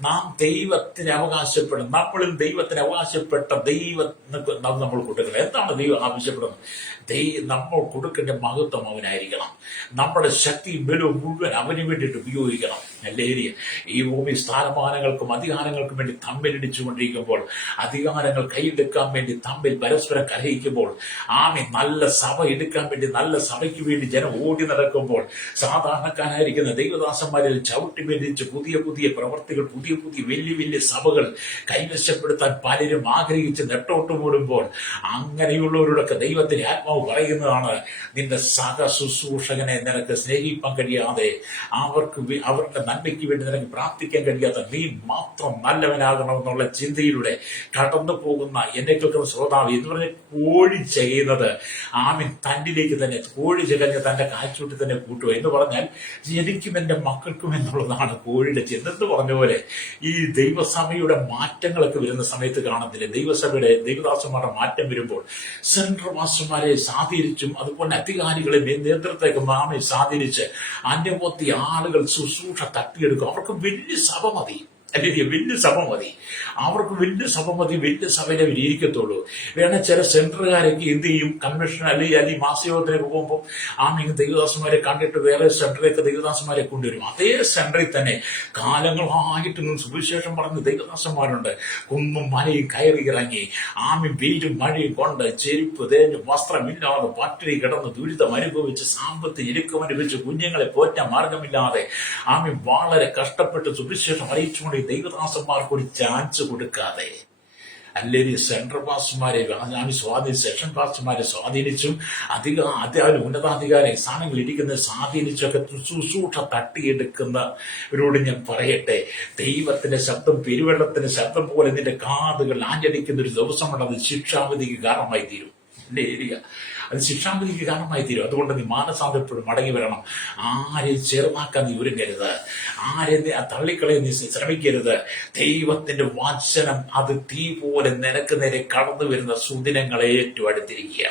നാം ദൈവത്തിന് അവകാശപ്പെടും. നമ്മളിൽ ദൈവത്തിന് അവകാശപ്പെട്ട ദൈവത്തിന് നമ്മൾ കൊടുക്കണം. എന്താണ് ദൈവം ആവശ്യപ്പെടുന്നത്? നമ്മൾ കൊടുക്കേണ്ട മഹത്വം അവനായിരിക്കണം. നമ്മുടെ ശക്തിയും ബലവും മുഴുവൻ അവന് വേണ്ടിയിട്ട് ഉപയോഗിക്കണം. അല്ലേരിയ. ഈ ഭൂമി സ്ഥാനമാനങ്ങൾക്കും അധികാരങ്ങൾക്കും വേണ്ടി തമ്മിലിടിച്ചുകൊണ്ടിരിക്കുമ്പോൾ, അധികാരങ്ങൾ കൈയെടുക്കാൻ വേണ്ടി തമ്മിൽ പരസ്പരം കലഹിക്കുമ്പോൾ, നല്ല സഭ എടുക്കാൻ വേണ്ടി, നല്ല സഭയ്ക്ക് വേണ്ടി ജനം ഓടി നടക്കുമ്പോൾ, സാധാരണക്കാരായിരിക്കുന്ന ദൈവദാസന്മാരിൽ ചവിട്ടി മെതിച്ച് പുതിയ പുതിയ പ്രവർത്തികൾ, പുതിയ പുതിയ വലിയ വലിയ സഭകൾ കൈവശപ്പെടുത്താൻ പലരും ആഗ്രഹിച്ച് നെട്ടോട്ട് മൂടുമ്പോൾ, അങ്ങനെയുള്ളവരോടൊക്കെ ദൈവത്തിന്റെ ആത്മാവ് പറയുന്നതാണ്, നിന്റെ സഹ ശുശ്രൂഷകനെ നിനക്ക് സ്നേഹിപ്പാൻ കഴിയാതെ, അവരുടെ നന്മയ്ക്ക് വേണ്ടി നിനക്ക് പ്രാർത്ഥിക്കാൻ കഴിയാതെ നീ മാത്രം നല്ലവനാകണമെന്നുള്ള ചിന്തയിലൂടെ കടന്നു പോകുന്ന എന്നെ കേൾക്കുന്ന ശ്രോതാവ് എന്ന് പറഞ്ഞ കോഴി ചെയ്യുന്നത് തന്നിലേക്ക് തന്നെ, കോഴി ചകഞ്ഞ് തന്റെ കാഴ്ചൂട്ടി തന്നെ കൂട്ടുക എന്ന് പറഞ്ഞാൽ എനിക്കും എന്റെ മക്കൾക്കും എന്നുള്ളതാണ് കോഴിയുടെ ചിന്ത. എന്ന് പറഞ്ഞ പോലെ ഈ ദൈവസഭയുടെ മാറ്റങ്ങളൊക്കെ വരുന്ന സമയത്ത് കാണുന്നില്ല, ദൈവസഭയുടെ ദൈവദാസന്മാരുടെ മാറ്റം വരുമ്പോൾ സെൻട്രൽ മാസ്റ്റർമാരെ സ്വാധീനിച്ചും അതുപോലെ അധികാരികളെ നേതൃത്വത്തെ സ്വാധീനിച്ച് അന്യപൊത്തി ആളുകൾ ശുശ്രൂഷ തട്ടിയെടുക്കും. അവർക്ക് വലിയ സഭ മതി. അല്ലെങ്കിൽ വലിയ സഭ മതി, അവർക്ക് വലിയ സഭ മതി, വലിയ സഭയിലെ അവർ ഇരിക്കത്തുള്ളൂ. വേണേൽ ചില സെന്ററുകാരൊക്കെ എന്ത് ചെയ്യും, കൺവെൻഷൻ അല്ലെങ്കിൽ മാസയോഗത്തിലേക്ക് പോകുമ്പോൾ ദൈവദാസന്മാരെ കണ്ടിട്ട് വേറെ സെന്ററിലേക്ക് ദൈവദാസന്മാരെ കൊണ്ടുവരും. അതേ സെന്ററിൽ തന്നെ കാലങ്ങളായിട്ട് സുവിശേഷം പറഞ്ഞ ദൈവദാസന്മാരുണ്ട്. കുന്നും മലയും കയറി ഇറങ്ങി വെയിലും മഴയും കൊണ്ട് ചെരുപ്പ് തേഞ്ഞ് വസ്ത്രമില്ലാതെ പട്ടിണി കിടന്ന് ദുരിതം അനുഭവിച്ച് സാമ്പത്തിക ഞെരുക്കം അനുഭവിച്ച് കുഞ്ഞുങ്ങളെ പോറ്റാൻ മാർഗമില്ലാതെ വളരെ കഷ്ടപ്പെട്ട് സുവിശേഷം അറിയിച്ചുകൊണ്ട് ദൈവദാസന്മാർക്ക് ഒരു ചാൻസ് കൊടുക്കാതെ, അല്ലെങ്കിൽ സെൻട്രൽ പാസ്റ്റർമാരെ സെഷൻ പാസ്റ്റർമാരെ സ്വാധീനിച്ചും ഉന്നതാധികാര സ്ഥാനങ്ങളിൽ ഇരിക്കുന്ന സ്വാധീനിച്ചൊക്കെ ശുശ്രൂഷ തട്ടിയെടുക്കുന്നവരോട് ഞാൻ പറയട്ടെ, ദൈവത്തിന്റെ ശബ്ദം പെരുവെള്ളത്തിന്റെ ശബ്ദം പോലെ നിന്റെ കാതുകൾ ആഞ്ഞടിക്കുന്ന ഒരു ദിവസമുണ്ട്. അത് ശിക്ഷാവിധിക്ക് കാരണമായി തീരും. ഏരിയ അത് ശിക്ഷാവിധിക്ക് കാരണമായി തീരും. അതുകൊണ്ട് നീ മാനസാന്തരത്തോട് മടങ്ങി വരണം. ആരെയും ചേർന്നാക്കാൻ നീ ഒരുങ്ങരുത്, ആരെയും തള്ളിക്കളയാൻ നീ ശ്രമിക്കരുത്. ദൈവത്തിന്റെ വചനം അത് തീ പോലെ നിനക്ക് നേരെ കടന്നു വരുന്ന സുദിനങ്ങളെ ഏറ്റവും അടുത്തിരിക്കുക.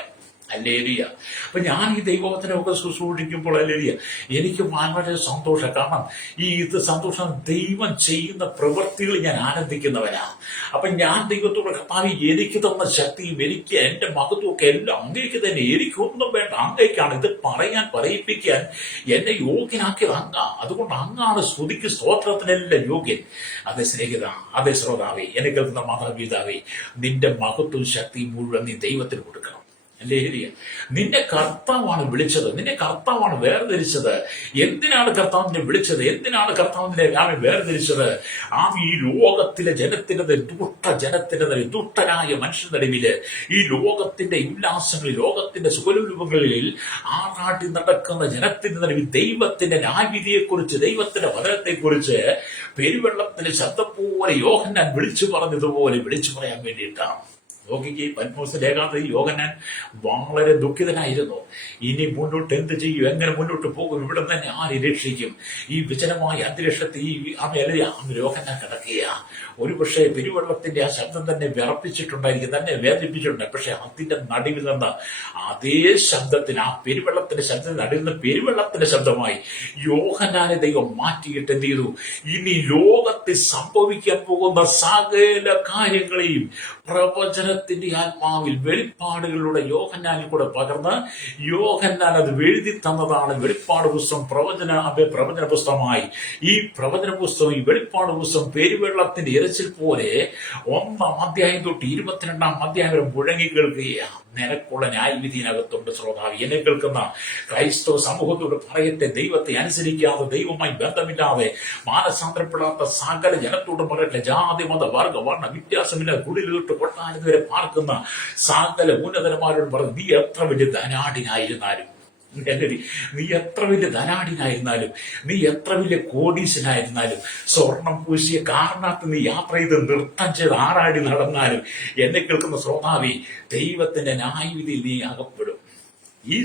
അല്ലേലിയ. അപ്പൊ ഞാൻ ഈ ദൈവത്തിനൊക്കെ ശുശ്രൂഷിക്കുമ്പോൾ അല്ലേലിയ എനിക്ക് വളരെ സന്തോഷം. കാരണം ഇത് സന്തോഷം ദൈവം ചെയ്യുന്ന പ്രവൃത്തികൾ ഞാൻ ആനന്ദിക്കുന്നവനാ. അപ്പൊ ഞാൻ ദൈവത്തോട് കർത്താവ് എനിക്ക് തന്ന ശക്തിയും എനിക്ക് എന്റെ മഹത്വമൊക്കെ എല്ലാം അങ്ങേക്ക് തന്നെ, എനിക്കൊന്നും വേണ്ട, അങ്ങേക്കാണ് ഇത് പറയിപ്പിക്കാൻ എന്നെ യോഗ്യനാക്കിയത് അങ്ങ. അതുകൊണ്ട് അങ്ങാണ് സ്തുതിക്ക് സ്തോത്രത്തിനെല്ലാം യോഗ്യൻ. അതേ സ്നേഹിത, അതേ ശ്രോതാവേ, എന്നെ കേൾക്കുന്ന മാതാപിതാവേ, നിന്റെ മഹത്വവും ശക്തിയും മുഴുവൻ നീ ദൈവത്തിന് കൊടുക്കണം. നിന്നെ കർത്താവാണ് വിളിച്ചത്, നിന്നെ കർത്താവാണ് വേർതിരിച്ചത്. എന്തിനാണ് കർത്താവിനെ വിളിച്ചത്? എന്തിനാണ് കർത്താവിനെ വേർതിരിച്ചത്? ഈ ലോകത്തിലെ ജനത്തിന്റെ ദുഷ്ടനായ മനുഷ്യനടുവില്, ഈ ലോകത്തിന്റെ ഉല്ലാസങ്ങളിൽ, ലോകത്തിന്റെ സുഖരൂപങ്ങളിൽ ആറാട്ടി നടക്കുന്ന ജനത്തിന്റെ നടുവിൽ ദൈവത്തിന്റെ ന്യായവിധിയെക്കുറിച്ച്, ദൈവത്തിന്റെ വചനത്തെക്കുറിച്ച് പെരുവെള്ളത്തിന്റെ ശബ്ദം പോലെ യോഹന്നാൻ വിളിച്ചു പറഞ്ഞതുപോലെ വിളിച്ചു പറയാൻ വേണ്ടിയിട്ടാണ്. നോക്കിക്ക് പത്മോസിന്റെ ഏകാന്തയിൽ യോഹന്നാൻ വളരെ ദുഃഖിതനായിരുന്നു. ഇനി മുന്നോട്ട് എന്ത് ചെയ്യും, എങ്ങനെ മുന്നോട്ട് പോകും, ഇവിടെ തന്നെ ആര് രക്ഷിക്കും? ഈ വിജനമായ അന്തരീക്ഷത്തിൽ ഈ യോഹന്നാൻ കിടക്കുക. ഒരുപക്ഷെ പെരുവെള്ളത്തിന്റെ ആ ശബ്ദം തന്നെ വിറപ്പിച്ചിട്ടുണ്ടായിരിക്കും, തന്നെ വേദനിപ്പിച്ചിട്ടുണ്ട്. പക്ഷെ അതിന്റെ നടുവിൽ നിന്ന് അതേ ശബ്ദത്തിന്, ആ പെരുവെള്ളത്തിന്റെ ശബ്ദത്തിന് നടുവിൽ നിന്ന് പെരുവെള്ളത്തിന്റെ ശബ്ദമായി യോഹന്നാനെ ദൈവം മാറ്റിയിട്ട് എന്ത് ചെയ്തു? ഇനി ലോകത്തിൽ സംഭവിക്കാൻ പോകുന്ന സകല കാര്യങ്ങളെയും പ്രവചനത്തിന്റെ ആത്മാവിൽ വെളിപ്പാടുകളിലൂടെ യോഹന്നാനിൽ കൂടെ പകർന്ന് യോഹന്നാൻ അത് എഴുതി തന്നതാണ് വെളിപ്പാട് പുസ്തകം. പ്രവചന പുസ്തകമായി ഈ പ്രവചന പുസ്തകം, ഈ വെളിപ്പാട് പുസ്തകം പെരുവെള്ളത്തിന്റെ ഇരച്ചിൽ പോലെ 1-ാം അധ്യായം തൊട്ട് 22-ാം അധ്യായം വരെ മുഴങ്ങി കേൾക്കുകയാണ്. നിനക്കുള്ള ന്യായവിധിയിനകത്തുണ്ട് ശ്രോതാവ്. എന്നെ കേൾക്കുന്ന ക്രൈസ്തവ സമൂഹത്തോട് പറയട്ടെ, ദൈവത്തെ അനുസരിക്കാതെ, ദൈവവുമായി ബന്ധമില്ലാതെ മാനസാന്തരപ്പെടാത്ത സകല ജനത്തോട് പറയട്ടെ, ജാതി മത വർഗ വർണ്ണ വ്യത്യാസമില്ല, കുടിലോട്ട് കൊട്ടാരത്ത് വരെ പാർക്കുന്ന സകല ഉന്നതന്മാരോട് പറഞ്ഞു, നീ എത്ര വലിയ ധനാഢ്യനായിരുന്നാലും, നീ എത്ര വലിയ ധനാഢ്യനായിരുന്നാലും, നീ എത്ര വലിയ കോടീശനായിരുന്നാലും, സ്വർണം പൂശിയ കാറിനകത്ത് നീ യാത്ര ചെയ്ത് നൃത്തം ചെയ്ത് ആറാടി നടന്നാലും, എന്നെ കേൾക്കുന്ന ശ്രോതാവി, ദൈവത്തിന്റെ ന്യായവിധിയിൽ നീ അകപ്പെടും. ഈ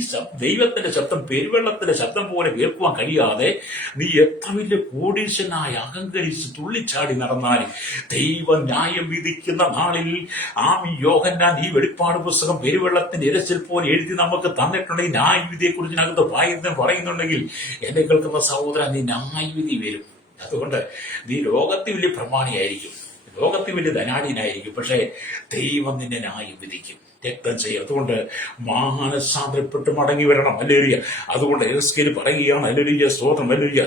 ദൈവത്തിന്റെ ശബ്ദം പെരുവെള്ളത്തിന്റെ ശബ്ദം പോലെ കേൾക്കുവാൻ കഴിയാതെ നീ എത്ര വലിയ കോടീശനായി അഹങ്കരിച്ച് തുള്ളിച്ചാടി നടന്നാലും ദൈവം ന്യായം വിധിക്കുന്ന നാളിൽ യോഹന്നാൻ ഈ വെളിപ്പാട് പുസ്തകം പെരുവെള്ളത്തിന്റെ ഇരച്ചിൽ പോലെ എഴുതി നമുക്ക് തന്നിട്ടുണ്ടെങ്കിൽ, ന്യായവിധിയെ കുറിച്ചിനകത്ത് പറയുന്നുണ്ടെങ്കിൽ, എന്നെ കേൾക്കുന്ന സഹോദരൻ, നീ ന്യായവിധി വരും. അതുകൊണ്ട് നീ ലോകത്തിൽ വലിയ പ്രമാണിയായിരിക്കും, ലോകത്തിൽ വലിയ ധനാഢ്യനായിരിക്കും, പക്ഷേ ദൈവം നിന്നെ ന്യായം വിധിക്കും, രക്തം ചെയ്യും. അതുകൊണ്ട് മാനസാന്തരപ്പെട്ട് മടങ്ങി വരണം. ഹല്ലേലൂയ. അതുകൊണ്ട് എസ്കേൽ പറയുകയാണ്, ഹല്ലേലൂയ, സ്തോത്രം, ഹല്ലേലൂയ.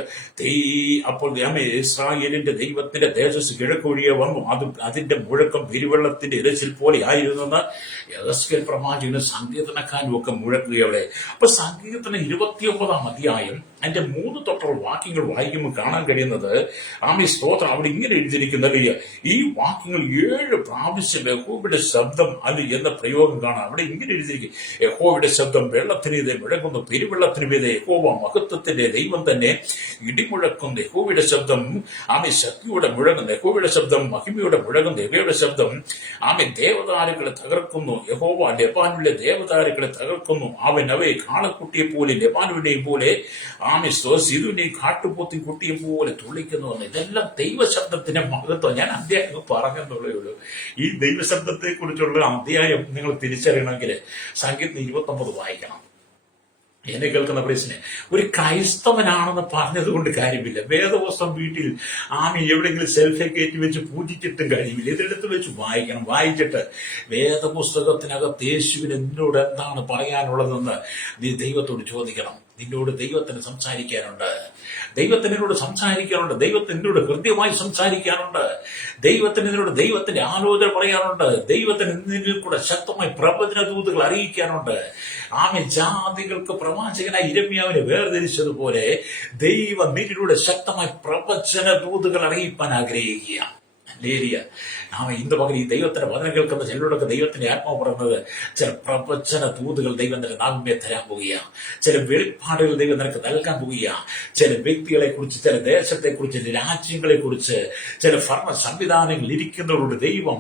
അപ്പോൾ ഇസ്രായേലിന്റെ ദൈവത്തിന്റെ തേജസ് കിഴക്കൊഴിയെ വന്നു, അതിന്റെ മുഴക്കം പെരുവെള്ളത്തിന്റെ ഇരച്ചിൽ പോലെ ആയിരുന്നെന്ന് എസ്കേൽ പ്രവാചകനും സങ്കീർത്തനക്കാരും ഒക്കെ മുഴക്കുകയവിടെ. അപ്പൊ സങ്കീർത്തനം 29-ാം അധ്യായം അതിന്റെ 3 തൊട്ടുള്ള വാക്യങ്ങൾ വായിക്കുമ്പോൾ കാണാൻ കഴിയുന്നത്, സ്തോത്രം, അവിടെ ഇങ്ങനെ എഴുതിയിരിക്കുന്ന ഈ വാക്യങ്ങൾ 7 പ്രാവശ്യം യഹോവയുടെ ശബ്ദം എന്ന പ്രയോഗം കാണാം. അവിടെ ഇങ്ങനെ എഴുതിയിരിക്കും, യഹോവയുടെ ശബ്ദം വെള്ളത്തിനെതിരെ മുഴങ്ങുന്നു, പെരുവെള്ളത്തിന് മീതെ യഹോവ മഹത്വത്തിന്റെ ദൈവം തന്നെ ഇടിമുഴക്കുന്നു. യഹോവയുടെ ശബ്ദം ശക്തിയോടെ മുഴങ്ങുന്നു, യഹോവയുടെ ശബ്ദം മഹിമയോടെ മുഴങ്ങുന്നു, യഹോവയുടെ ശബ്ദം ദേവതാരുക്കളെ തകർക്കുന്നു. യഹോവ ലെബാനിലെ ദേവതാരുക്കളെ തകർക്കുന്നു. അവയെ കാളക്കുട്ടിയെ പോലെ, ലെബാനുവിനെയും പോലെ, സിദുവിനെയും കാട്ടുപോത്തി കുട്ടിയെ പോലെ തുള്ളിക്കുന്നു. ഇതെല്ലാം ദൈവശബ്ദത്തിന്റെ മഹത്വം. ഞാൻ അധ്യായം പറഞ്ഞെന്നുള്ളേ ഉള്ളൂ. ഈ ദൈവശബ്ദത്തെ കുറിച്ചുള്ള അധ്യായം നിങ്ങൾ തിരിച്ചറിയണമെങ്കിൽ സങ്കീർത്തനം 29 വായിക്കണം. എന്നെ കേൾക്കുന്ന പ്രശ്നം, ഒരു ക്രൈസ്തവനാണെന്ന് പറഞ്ഞത് കൊണ്ട് കാര്യമില്ല. വേദപുസ്തകം വീട്ടിൽ എവിടെയെങ്കിലും സെൽഫെ കയറ്റി വെച്ച് പൂജിച്ചിട്ടും കാര്യമില്ല. ഇതെടുത്ത് വെച്ച് വായിക്കണം. വായിച്ചിട്ട് വേദപുസ്തകത്തിനകത്ത് യേശുവിന് എന്നോട് എന്താണ് പറയാനുള്ളതെന്ന് നീ ദൈവത്തോട് ചോദിക്കണം. നിന്നോട് ദൈവത്തിന് സംസാരിക്കാനുണ്ട്, ദൈവത്തിനോട് സംസാരിക്കാനുണ്ട്, ദൈവത്തിനോട് ഹൃദ്യമായി സംസാരിക്കാനുണ്ട്, ദൈവത്തിനോട് ദൈവത്തിന്റെ ആലോചന പറയാനുണ്ട്, ദൈവത്തിന് നിന്നിൽ കൂടെ ശക്തമായി പ്രവചന ദൂതുകൾ അറിയിക്കാനുണ്ട്. ജാതികൾക്ക് പ്രവാചകനായി ഇരമ്യാവിനെ വേർതിരിച്ചതുപോലെ ദൈവം നിന്നിലൂടെ ശക്തമായി പ്രവചന ദൂതുകൾ അറിയിപ്പാൻ ആഗ്രഹിക്കുക. ഇന്ന് പകരം ഈ ദൈവത്തിന്റെ വചനം കേൾക്കുന്ന ചിലരോടൊക്കെ ദൈവത്തിന്റെ ആത്മാവ് പറയുന്നത്, ചില പ്രവചന ദൂതുകൾ ദൈവം നിനക്ക് നാമേ തരാൻ പോവുകയാണ്, ചില വെളിപ്പാടുകൾ ദൈവം നിനക്ക് നൽകാൻ പോവുകയാണ്. ചില വ്യക്തികളെ കുറിച്ച്, ചില ദേശത്തെക്കുറിച്ച്, രാജ്യങ്ങളെ കുറിച്ച്, ചില ഭരണ സംവിധാനങ്ങൾ ഇരിക്കുന്നവരോട് ദൈവം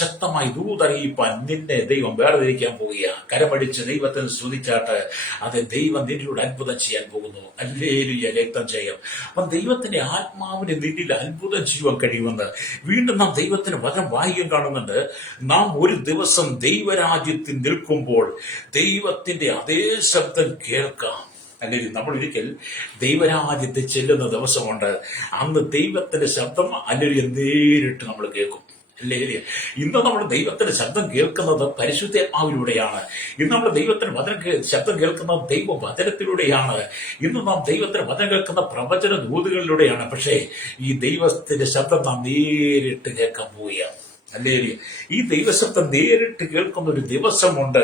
ശക്തമായി ദൂതറിയിപ്പാൻ നിന്നെ ദൈവം വേർതിരിക്കാൻ പോവുകയാണ്. കരമടിച്ച് ദൈവത്തിന് സ്തുതിച്ചാട്ട് അത് ദൈവം നിന്നിലൂടെ അത്ഭുതം ചെയ്യാൻ പോകുന്നു. ഹല്ലേലൂയ, രക്തം ചെയ്യും. അപ്പം ദൈവത്തിന്റെ ആത്മാവിന് നിന്നിൽ അത്ഭുതം ചെയ്യുവാൻ കഴിയുമെന്ന് വീണ്ടും നാം ദൈവത്തിന് വചനം വായിക്കാൻ കാണുന്നുണ്ട്. നാം ഒരു ദിവസം ദൈവരാജ്യത്തിൽ നിൽക്കുമ്പോൾ ദൈവത്തിന്റെ അതേ ശബ്ദം കേൾക്കാം. അല്ലെങ്കിൽ നമ്മൾ ഒരിക്കൽ ദൈവരാജ്യത്തിൽ ചെല്ലുന്ന ദിവസമുണ്ട്. അന്ന് ദൈവത്തിന്റെ ശബ്ദം അല്ലെങ്കിൽ നേരിട്ട് നമ്മൾ കേൾക്കും. അല്ലേ? ഇന്ന് നമ്മൾ ദൈവത്തിന്റെ ശബ്ദം കേൾക്കുന്നത് പരിശുദ്ധാത്മാവിലൂടെയാണ്. ഇന്ന് നമ്മൾ ദൈവത്തിന്റെ ശബ്ദം കേൾക്കുന്നത് ദൈവവചനത്തിലൂടെയാണ്. ഇന്ന് നാം ദൈവത്തിന്റെ വചനം കേൾക്കുന്ന പ്രവചന ദൂതുകളിലൂടെയാണ്. പക്ഷേ ഈ ദൈവത്തിന്റെ ശബ്ദം നാം നേരിട്ട് കേൾക്കാൻ പോവുകയാണ്. അല്ലേ? ഈ ദൈവശബ്ദം നേരിട്ട് കേൾക്കുന്ന ഒരു ദിവസമുണ്ട്.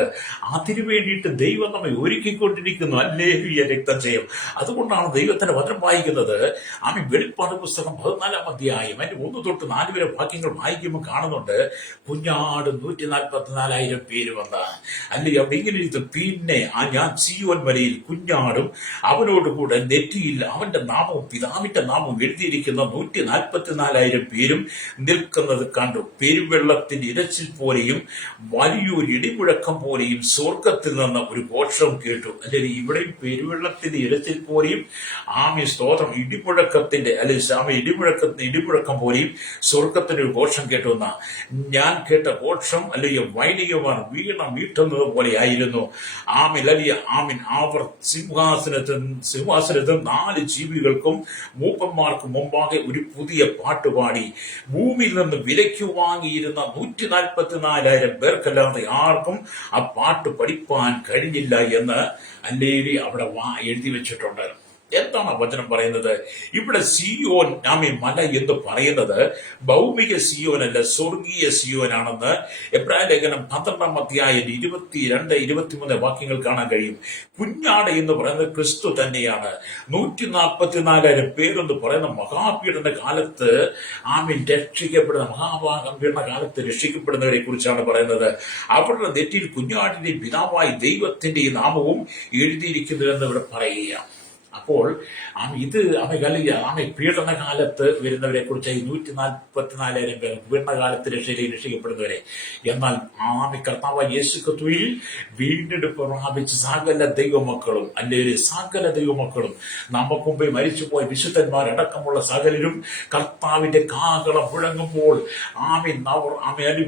അതിനു വേണ്ടിയിട്ട് ദൈവം നമ്മെ ഒരുക്കിക്കൊണ്ടിരിക്കുന്നു. ഹല്ലേലൂയ, രക്തം ചെയ്യും. അതുകൊണ്ടാണ് ദൈവത്തിന്റെ വചനം വായിക്കുന്നത്. വെളിപ്പാട് പുസ്തകം 14-ാം അധ്യായം അതിന്റെ 1 തൊട്ട് 4 വരെ വാക്യങ്ങൾ വായിക്കുമ്പോൾ കാണുന്നുണ്ട്, കുഞ്ഞാട് 144,000 പേര് വന്ന അല്ലെ അവിടെ ഇങ്ങനെ ഇരുന്നു. പിന്നെ ഞാൻ സീയോൻ മലയിൽ കുഞ്ഞാടും അവനോടുകൂടെ നെറ്റിയിൽ അവന്റെ നാമവും പിതാവിന്റെ നാമവും എഴുതിയിരിക്കുന്ന 144,000 പേരും നിൽക്കുന്നത് കണ്ടു. പെരുവെള്ളത്തിന്റെ ഇരച്ചിൽ പോലെയും വലിയൊരു ഇടിമുഴക്കം പോലെയും സ്വർഗത്തിൽ നിന്ന് ഒരു ഘോഷം കേട്ടു. അല്ലെങ്കിൽ ഇവിടെയും പെരുവെള്ളത്തിന്റെ ഇരച്ചിൽ പോലെയും സ്തോത്രം ഇടിമുഴക്കത്തിന്റെ ഇടിമുഴക്കം പോലെയും സ്വർഗത്തിന്റെ ഒരു ഘോഷം കേട്ടു എന്നാ. ഞാൻ കേട്ട ഘോഷം അല്ലെങ്കിൽ വൈദികമാർ വീണ മീട്ടുന്നത് പോലെ ആയിരുന്നു. അവർ സിംഹാസനത്തിൽ 4 ജീവികൾക്കും മൂപ്പന്മാർക്കും മുമ്പാകെ ഒരു പുതിയ പാട്ടുപാടി. ഭൂമിയിൽ നിന്ന് വിലയ്ക്ക് വാങ്ങിയിരുന്ന 144,000 പേർക്കല്ലാതെ ആർക്കും ആ പാട്ട് പഠിപ്പാൻ കഴിഞ്ഞില്ല എന്ന് അല്ലേലി അവിടെ എഴുതി വെച്ചിട്ടുണ്ട്. എന്താണ് വചനം പറയുന്നത്? ഇവിടെ സിയോൻ മല എന്ന് പറയുന്നത് ഭൗമിക സിയോനല്ല, സ്വർഗീയ സിയോനാണെന്ന് എബ്രായ ലേഖനം 12-ാം അധ്യായം 22-23 വാക്യങ്ങൾ കാണാൻ കഴിയും. കുഞ്ഞാട് എന്ന് പറയുന്നത് ക്രിസ്തു തന്നെയാണ്. 144,000 പേരെന്ന് പറയുന്ന മഹാപീഡന കാലത്ത് രക്ഷിക്കപ്പെടുന്ന മഹാപീഡന കാലത്ത് രക്ഷിക്കപ്പെടുന്നവരെ കുറിച്ചാണ് പറയുന്നത്. അവരുടെ നെറ്റിയിൽ കുഞ്ഞാടിന്റെ പിതാവായി ദൈവത്തിന്റെ നാമവും എഴുതിയിരിക്കുന്നു എന്ന് ഇവിടെ പറയുക. അപ്പോൾ ഇത് പീഡന കാലത്ത് വരുന്നവരെ കുറിച്ച് 144,000 പേർ പീഡനകാലത്ത് രക്ഷിക്കപ്പെടുന്നവരെ. എന്നാൽ കർത്താവ് യേശു ക്രിസ്തുവിൽ വീണ്ടെടുപ്പ് പ്രാപിച്ച സകല ദൈവമക്കളും സകല ദൈവമക്കളും നമുക്ക് മുമ്പേ മരിച്ചുപോയ വിശുദ്ധന്മാരടക്കമുള്ള സകലരും കർത്താവിന്റെ കാഹളം മുഴങ്ങുമ്പോൾ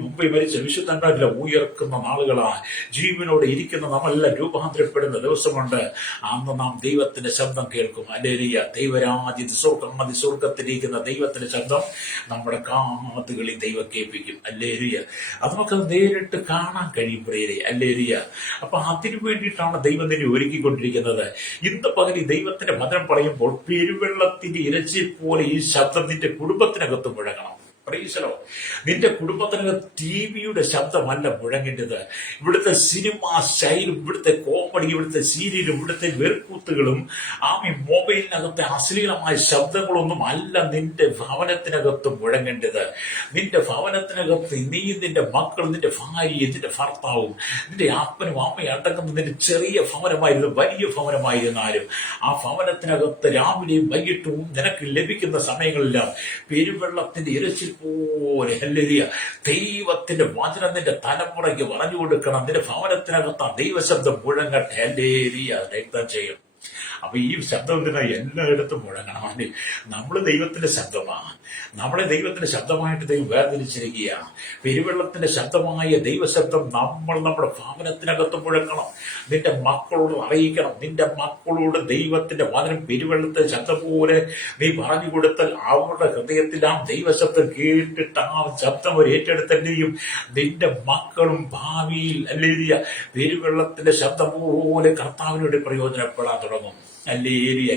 മുമ്പേ മരിച്ച വിശുദ്ധന്മാരെല്ലാം ഉയർക്കുന്ന നാളുകളാണ്. ജീവനോടെ ഇരിക്കുന്ന നമ്മളെല്ലാം രൂപാന്തരപ്പെടുന്ന ദിവസമുണ്ട്. അന്ന് നാം ദൈവത്തിന്റെ ശബ്ദം കേൾക്കും. അല്ലേലൂയ. സ്വർഗത്തിലിരിക്കുന്ന ദൈവത്തിന്റെ ശബ്ദം നമ്മുടെ കാതുകളിൽ ദൈവം കേൾപ്പിക്കും. അല്ലേലൂയ. അത് നമുക്ക് നേരിട്ട് കാണാൻ കഴിയും പ്രിയരെ. അല്ലേലൂയ. അപ്പൊ അതിനു വേണ്ടിയിട്ടാണ് ദൈവം തന്നെ ഒരുക്കിക്കൊണ്ടിരിക്കുന്നത്. ഇന്ന് പകൽ ദൈവത്തിന്റെ വചനം പറയുമ്പോൾ പെരുവെള്ളത്തിന്റെ ഇരച്ചിൽ പോലെ ഈ ശബ്ദം നിന്റെ കുടുംബത്തിനകത്ത് മുഴങ്ങണം. നിന്റെ കുടുംബത്തിനകത്ത് ടിവിയുടെ ശബ്ദമല്ല മുഴങ്ങേണ്ടത്. ഇവിടുത്തെ സിനിമ സ്റ്റൈലും ഇവിടുത്തെ കോമഡി, ഇവിടുത്തെ സീരിയലും ഇവിടുത്തെ വെറുക്കൂത്തുകളും മൊബൈലിനകത്തെ അശ്ലീലമായ ശബ്ദങ്ങളൊന്നും അല്ല നിന്റെ ഭവനത്തിനകത്ത് മുഴങ്ങേണ്ടത്. നിന്റെ ഭവനത്തിനകത്ത് നീ, നിന്റെ മക്കളും, നിന്റെ ഭാര്യയും, നിന്റെ ഭർത്താവും, നിന്റെ അപ്പനും അമ്മയും അടങ്ങുന്ന നിന്റെ ചെറിയ ഭവനമായിരുന്നു വലിയ ഭവനമായിരുന്നാലും ആ ഭവനത്തിനകത്ത് രാവിലെയും വൈകിട്ടും നിനക്ക് ലഭിക്കുന്ന സമയങ്ങളെല്ലാം പെരുവെള്ളത്തിന്റെ ഇരച്ചിൽ പോലെ ദൈവത്തിന്റെ വചനം നിന്റെ തലമുറയ്ക്ക് പറഞ്ഞു കൊടുക്കണം. നിന്റെ ഭവനത്തിനകത്ത് ആ ദൈവശബ്ദം മുഴങ്ങട്ടെ. രക്തം ചെയ്യും. അപ്പൊ ഈ ശബ്ദം എന്തിനാ എല്ലായിടത്തും മുഴങ്ങണം? നമ്മള് ദൈവത്തിന്റെ ശബ്ദമാണ്. നമ്മളെ ദൈവത്തിന്റെ ശബ്ദമായിട്ട് ദൈവം വേർതിരിച്ചിരിക്കുകയാണ്. പെരുവെള്ളത്തിന്റെ ശബ്ദമായ ദൈവശബ്ദം നമ്മുടെ ഭവനത്തിനകത്ത് മുഴങ്ങണം. നിന്റെ മക്കളോട് അറിയിക്കണം. നിന്റെ മക്കളോട് ദൈവത്തിന്റെ വചനം പെരുവെള്ളത്തിന്റെ ശബ്ദം പോലെ നീ പറഞ്ഞു കൊടുത്താൽ അവരുടെ ഹൃദയത്തിൽ ആ ദൈവശബ്ദം കേട്ടിട്ട് ആ ശബ്ദം അവർ ഏറ്റെടുത്തല്ലേയും നിന്റെ മക്കളും ഭാവിയിൽ പെരുവെള്ളത്തിന്റെ ശബ്ദം പോലെ കർത്താവിനോട് പ്രയോജനപ്പെടാൻ തുടങ്ങും.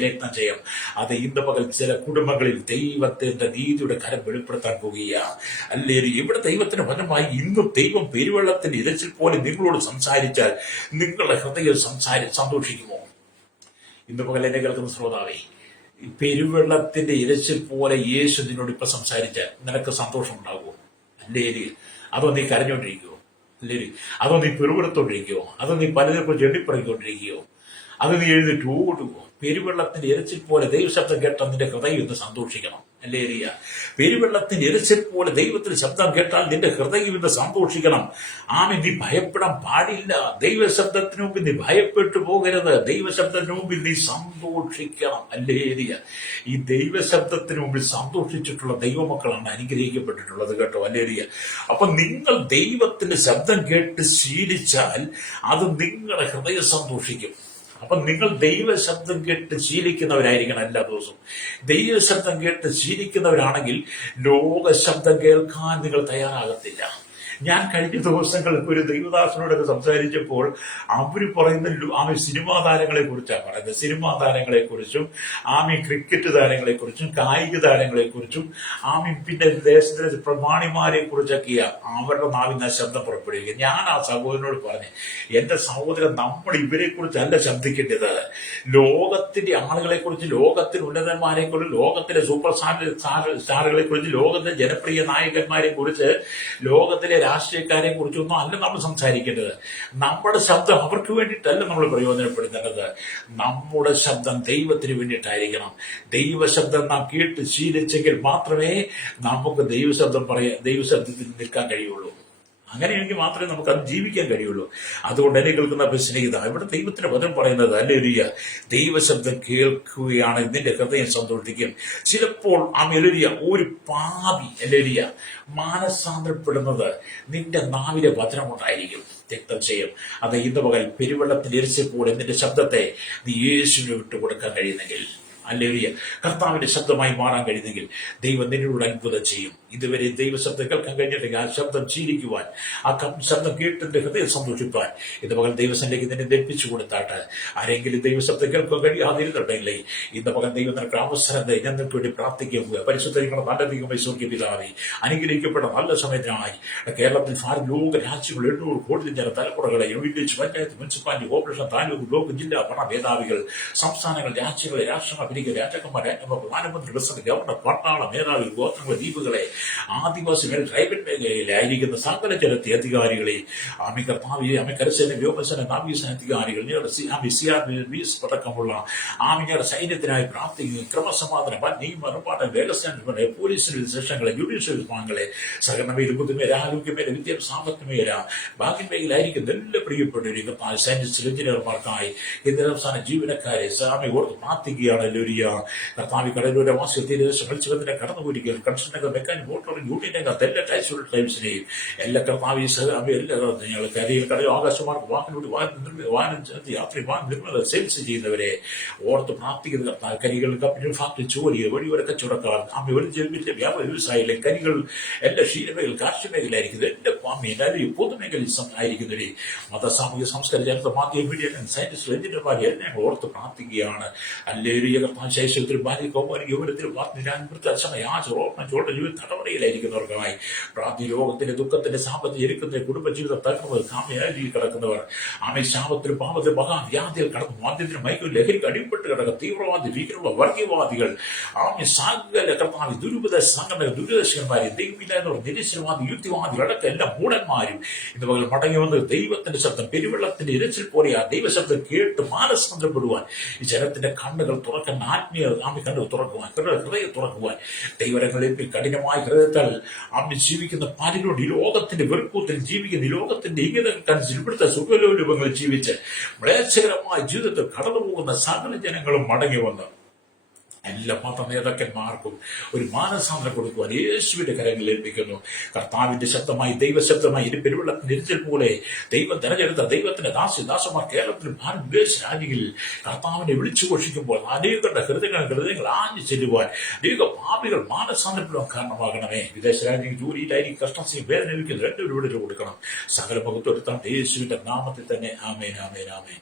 രക്തം ചെയ്യാം. അത് ഇന്ന് പകൽ ചില കുടുംബങ്ങളിൽ ദൈവത്തിന്റെ നീതിയുടെ കരം വെളിപ്പെടുത്താൻ പോവുകയാണ്. ഇവിടെ ദൈവത്തിന്റെ ഫലമായി ഇന്നും ദൈവം പെരുവെള്ളത്തിന്റെ ഇരച്ചിൽ പോലെ നിങ്ങളോട് സംസാരിച്ചാൽ നിങ്ങളുടെ ഹൃദയം സന്തോഷിക്കുമോ? ഇന്ന് പകൽ എന്നെ കേൾക്കുന്ന ശ്രോതാവേ, പെരുവെള്ളത്തിന്റെ ഇരച്ചിൽ പോലെ യേശു നിന്നോട് ഇപ്പൊ സംസാരിച്ചാൽ നിനക്ക് സന്തോഷം ഉണ്ടാകുമോ? അതോ നീ കരഞ്ഞോണ്ടിരിക്കുവോ? അതോ നീ പെരുവെടുത്തോണ്ടിരിക്കുവോ? അതോ നീ പലതിനെ കുറിച്ച് എണ്ണിപ്പറങ്ങിക്കൊണ്ടിരിക്കുകയോ? അത് നീ എഴുതിട്ട് ഓടുവോ? പെരുവെള്ളത്തിന്റെ ഇരച്ചിൽ പോലെ ദൈവശബ്ദം കേട്ടാൽ നിന്റെ ഹൃദയം ഇന്ന് സന്തോഷിക്കണം. പെരുവെള്ളത്തിന്റെ ഇരച്ചിൽ പോലെ ദൈവത്തിന്റെ ശബ്ദം കേട്ടാൽ നിന്റെ ഹൃദയം ഇന്ന് സന്തോഷിക്കണം. നീ ഭയപ്പെടാൻ പാടില്ല. ദൈവശബ്ദത്തിന് മുമ്പിൽ നീ ഭയപ്പെട്ടു പോകരുത്. ദൈവശബ്ദത്തിന് മുമ്പിൽ നീ സന്തോഷിക്കണം. ഈ ദൈവശബ്ദത്തിന് മുമ്പിൽ സന്തോഷിച്ചിട്ടുള്ള ദൈവമക്കളാണ് അനുഗ്രഹിക്കപ്പെട്ടിട്ടുള്ളത് കേട്ടോ. അപ്പൊ നിങ്ങൾ ദൈവത്തിന്റെ ശബ്ദം കേട്ട് ശീലിച്ചാൽ അത് നിങ്ങളുടെ ഹൃദയം സന്തോഷിക്കും. അപ്പൊ നിങ്ങൾ ദൈവശബ്ദം കേട്ട് ശീലിക്കുന്നവരായിരിക്കണം. എല്ലാ ദിവസവും ദൈവശബ്ദം കേട്ട് ശീലിക്കുന്നവരാണെങ്കിൽ ലോകശബ്ദം കേൾക്കാൻ നിങ്ങൾ തയ്യാറാകത്തില്ല. ഞാൻ കഴിഞ്ഞ ദിവസങ്ങൾക്ക് ഒരു ദൈവദാസനോടൊക്കെ സംസാരിച്ചപ്പോൾ അവര് പറയുന്ന സിനിമാ താരങ്ങളെ കുറിച്ചാണ് പറയുന്നത്. സിനിമാ താരങ്ങളെ കുറിച്ചും ക്രിക്കറ്റ് താരങ്ങളെ കുറിച്ചും കായിക താരങ്ങളെ കുറിച്ചും പിന്നെ ദേശത്തിലെ പ്രമാണിമാരെ കുറിച്ചൊക്കെയാണ് അവരുടെ നാവിൽ ശബ്ദം പുറപ്പെടുവിക്കുക. ഞാൻ ആ സഹോദരനോട് പറഞ്ഞു, എന്റെ സഹോദരൻ, നമ്മൾ ഇവരെ കുറിച്ചല്ല ശബ്ദിക്കേണ്ടത്. ലോകത്തിന്റെ ആളുകളെ കുറിച്ച്, ലോകത്തിലെ ഉന്നതന്മാരെ കുറിച്ച്, ലോകത്തിലെ സൂപ്പർ സ്റ്റാറുകളെ കുറിച്ച്, ലോകത്തിലെ ജനപ്രിയ നായകന്മാരെ കുറിച്ച്, ലോകത്തിലെ രാഷ്ട്രീയക്കാരെ കുറിച്ചൊന്നും അല്ല നമ്മൾ സംസാരിക്കേണ്ടത്. നമ്മുടെ ശബ്ദം അവർക്ക് വേണ്ടിയിട്ടല്ല നമ്മൾ പ്രയോജനപ്പെടുത്തേണ്ടത്. നമ്മുടെ ശബ്ദം ദൈവത്തിന് വേണ്ടിയിട്ടായിരിക്കണം. ദൈവശബ്ദം നാം കേട്ട് ശീലിച്ചെങ്കിൽ മാത്രമേ നമുക്ക് ദൈവശബ്ദത്തിൽ നിൽക്കാൻ കഴിയുള്ളൂ. അങ്ങനെയെങ്കിൽ മാത്രമേ നമുക്ക് അത് ജീവിക്കാൻ കഴിയുള്ളൂ. അതുകൊണ്ട് എന്നെ കേൾക്കുന്ന സ്നേഹിത, ഇവിടെ ദൈവത്തിന്റെ വചനം പറയുന്നത് ഹല്ലേലൂയ, ദൈവശബ്ദം കേൾക്കുകയാണ് നിന്റെ ഹൃദയം സന്തോഷിക്കും. ചിലപ്പോൾ ഹല്ലേലൂയ ഒരു പാപി ഹല്ലേലൂയ മാനസാന്തരപ്പെടുന്നത് നിന്റെ നാവിലെ വചനം കൊണ്ടായിരിക്കും. രക്തം ചെയ്യും. അത് ഇന്ന് പകൽ പെരുവെള്ളത്തിൽ എരിച്ചപ്പോൾ നിന്റെ ശബ്ദത്തെ നീ യേശുവിന് വിട്ടുകൊടുക്കാൻ കഴിയുന്നെങ്കിൽ, ഹല്ലേലൂയ, കർത്താവിന്റെ ശബ്ദമായി മാറാൻ കഴിയുന്നെങ്കിൽ ദൈവം നിന്നോട് അത്ഭുതം ചെയ്യും. ഇതുവരെ ദൈവശബ്ദം കേൾക്കാൻ കഴിഞ്ഞിട്ടുണ്ടെങ്കിൽ ആ ശബ്ദം ശീലിക്കുവാൻ, ആ ശബ്ദം കേട്ടിന്റെ ഹൃദയം സന്തോഷിപ്പാൻ ഇന്ന് പകൽ ദൈവസന്നിധിയിലേക്ക് നിന്നെ ധരിപ്പിച്ചു കൊടുത്താട്ട്. ആരെങ്കിലും ദൈവശബ്ദം കേൾക്കാൻ കഴിയാതിരുന്നുണ്ടെങ്കിൽ ഇന്ന് പകൽ ദൈവം നിനക്ക് അവസരം ഞങ്ങൾക്ക് വേണ്ടി പ്രാർത്ഥിക്കുക. പരിശുദ്ധീകരണം നല്ല ദൈവമായി സ്വർഗ്ഗ പിതാവേ, അനുഗ്രഹിക്കപ്പെട്ട നല്ല സമയത്തിനായി കേരളത്തിൽ ലോക രാജ്യങ്ങൾ 800 കോടി ജന തലമുറകളെ village, panchayat, municipality, corporation, taluk, block, ജില്ലാ ഭരണ മേധാവികൾ, സംസ്ഥാനങ്ങൾ, രാജ്യങ്ങളെ, രാഷ്ട്രങ്ങൾ, രാജാക്കന്മാർ, പ്രധാനമന്ത്രി, പ്രസിഡന്റ്, ഗവർണർ, പട്ടാള മേധാവികൾ, ഗോത്രങ്ങൾ, ദ്വീപുകളെ, ആദിവാസികൾ, ട്രൈബൽ മേഖലയിലായിരിക്കുന്ന സകല ജനത്തെ അധികാരികളെ, ആമി കർത്താവിയെ, ആമി കരസേന, വ്യോമസേന, നാവികസേന അധികാരികൾ, അടക്കമുള്ള ആമിയുടെ സൈന്യത്തിനായി പ്രാർത്ഥിക്കുകയും ക്രമസമാധാനം, നിയമപാഠം, വേഗസ്ഥാന, പോലീസിന്റെ സെഷനുകളെ, ജുഡീഷ്യൽ വിഭാഗങ്ങളെ, സഹകരണമേഖല, ബുദ്ധിമേഖല, ആരോഗ്യമേഖല, വിദ്യാഭ്യാസ, സാമ്പത്തിക മേഖല, ബാക്കി മേഖലയിലായിരിക്കുന്ന എല്ലാ പ്രിയപ്പെട്ടവരും സയൻസിസ്റ്റ് എഞ്ചിനീയർമാർക്കായി കേന്ദ്ര സംസ്ഥാന ജീവനക്കാരെ സ്വാമി ഓർത്ത് പ്രാർത്ഥിക്കുകയാണ്. ഹല്ലേലൂയ, കർത്താവ് കടലൂരെ വാസ്യ തീരദേശം മത്സ്യബന്ധന കടന്നുപോയിരിക്കുക, കൺസ്ട്രക്ഷൻ മെക്കാനിക്, മോട്ടോർ യൂണിയനകത്ത് എല്ലാ ടൈംസിനെയും എല്ലാ കർത്താവ് എല്ലാ ഞങ്ങൾ കരിയിൽ കടൽ, ആകാശമാർഗ്, വാഹനം നിർമ്മിത സെയിൽസ് ചെയ്യുന്നവരെ ഓർത്ത് പ്രാർത്ഥിക്കുന്ന കർത്താവ്, കരികൾ, കമ്പനി, ഫാക്ടറി, ജോലി, വഴിയോര കച്ചവടക്കാർ, ആമി വലിയ വ്യാപാര വ്യവസായികളെ, കരികൾ, എല്ലാ ക്ഷീരമേഖല, കാർഷിക മേഖലയായിരിക്കുന്നത്, എല്ലാ എല്ലാവരും പൊതുമേഖലയിൽ ആയിരിക്കുന്നവരെ, മത, സാമൂഹിക, സംസ്കാര, ജനത, മാധ്യമ, മീഡിയ, സയന്റിസ്റ്റ്, എഞ്ചിനീയർമാരെ എല്ലാം ഓർത്ത് പ്രാർത്ഥിക്കുകയാണ്. ഹല്ലേലൂയ, കർത്താവ് ശൈശവത്തിൽ, ബാല്യ, കൗമാര, യൗവനത്തിൽ, തടവറയിലായിരിക്കുന്നവർക്കായി പ്രാർത്ഥി, രോഗത്തിന്റെ, ദുഃഖത്തിന്റെ, സാമ്പത്തിക ഞെരുക്കത്തിന്റെ, കുടുംബജീവിതം തകർന്നവർ, കാമയായി കിടക്കുന്നവർ, ആമേ ശാപത്തിലും പാപത്തിലും മഹാവ്യാധികൾ കടന്നു, വാദ്യത്തിനും മയക്കും ലഹരിക്ക് അടിപ്പെട്ട് കിടക്കുന്ന തീവ്രവാദി, ഭീകരവാദ, വർഗീയവാദികൾ, ആമേ സകല കർത്താവ് ദുരുപത സംഘടന, ദുരിതശകന്മാരെ, ദൈവമില്ലാത്തവർ, നിരീശ്വരവാദി, യുക്തിവാദികൾ അടക്കം എല്ലാ മൂടന്മാരും ഇന്ന് പകൽ മടങ്ങി വന്ന് ദൈവത്തിന്റെ ശബ്ദം പെരുവെള്ളത്തിന്റെ ഇരച്ചിൽ പോലെ ആ ദൈവശബ്ദം കേട്ട് മാനസാന്തരപ്പെടുവാൻ ഈ ജനത്തിന്റെ കണ്ണുകൾ തുറക്കാൻ, ആത്മീയ കണ്ണുകൾ തുറക്കുവാൻ, ഹൃദയം തുറക്കുവാൻ, ദൈവരങ്ങളിൽ കഠിനമായ ഹൃദയത്താൽ ആമി ജീവിക്കുന്ന പലരോട് ഈ ലോകത്തിന്റെ വെറുപ്പത്തിൽ ജീവിക്കുന്ന, ഈ ലോകത്തിന്റെ ഇങ്ങനെക്കനുസരിച്ച് ഇവിടുത്തെ സുഖലോലുപങ്ങളിൽ ജീവിച്ച് മ്ലേച്ഛകരമായ ജീവിതത്തിൽ കടന്നുപോകുന്ന സകല ജനങ്ങളും മടങ്ങി വന്ന് എല്ലാ മത നേതാക്കന്മാർക്കും ഒരു മാനസാന്തരം കൊടുക്കുവാൻ യേശുവിന്റെ കരങ്ങളിൽ ഏൽപ്പിക്കുന്നു. കർത്താവിന്റെ ശബ്ദമായി, ദൈവശബ്ദമായി, ഇനി പെരുവെള്ളത്തിന്റെ ഇരിച്ചിൽ പോലെ ദൈവം തെരഞ്ഞെടുത്ത ദൈവത്തിന്റെ ദാസന്മാർ കേരളത്തിലും ഭാരത വിദേശ രാജ്യങ്ങളിൽ കർത്താവിനെ വിളിച്ചു ഘോഷിക്കുമ്പോൾ അനേകരുടെ ഹൃദയങ്ങൾ ആഞ്ഞു ചെല്ലുവാൻ, അനേക പാപികൾ മാനസാന്തരപ്പെടുവാൻ കാരണമാകണമേ. വിദേശ രാജ്യങ്ങൾ ജോലിയിലായിരിക്കും കഷ്ടം ചെയ്യും, വേദന ലഭിക്കുന്ന 2 രൂപ കൊടുക്കണം. സകല ഭക്തോടുത്താൻ യേശുവിന്റെ നാമത്തിൽ തന്നെ. ആമേൻ, ആമേൻ, ആമേൻ.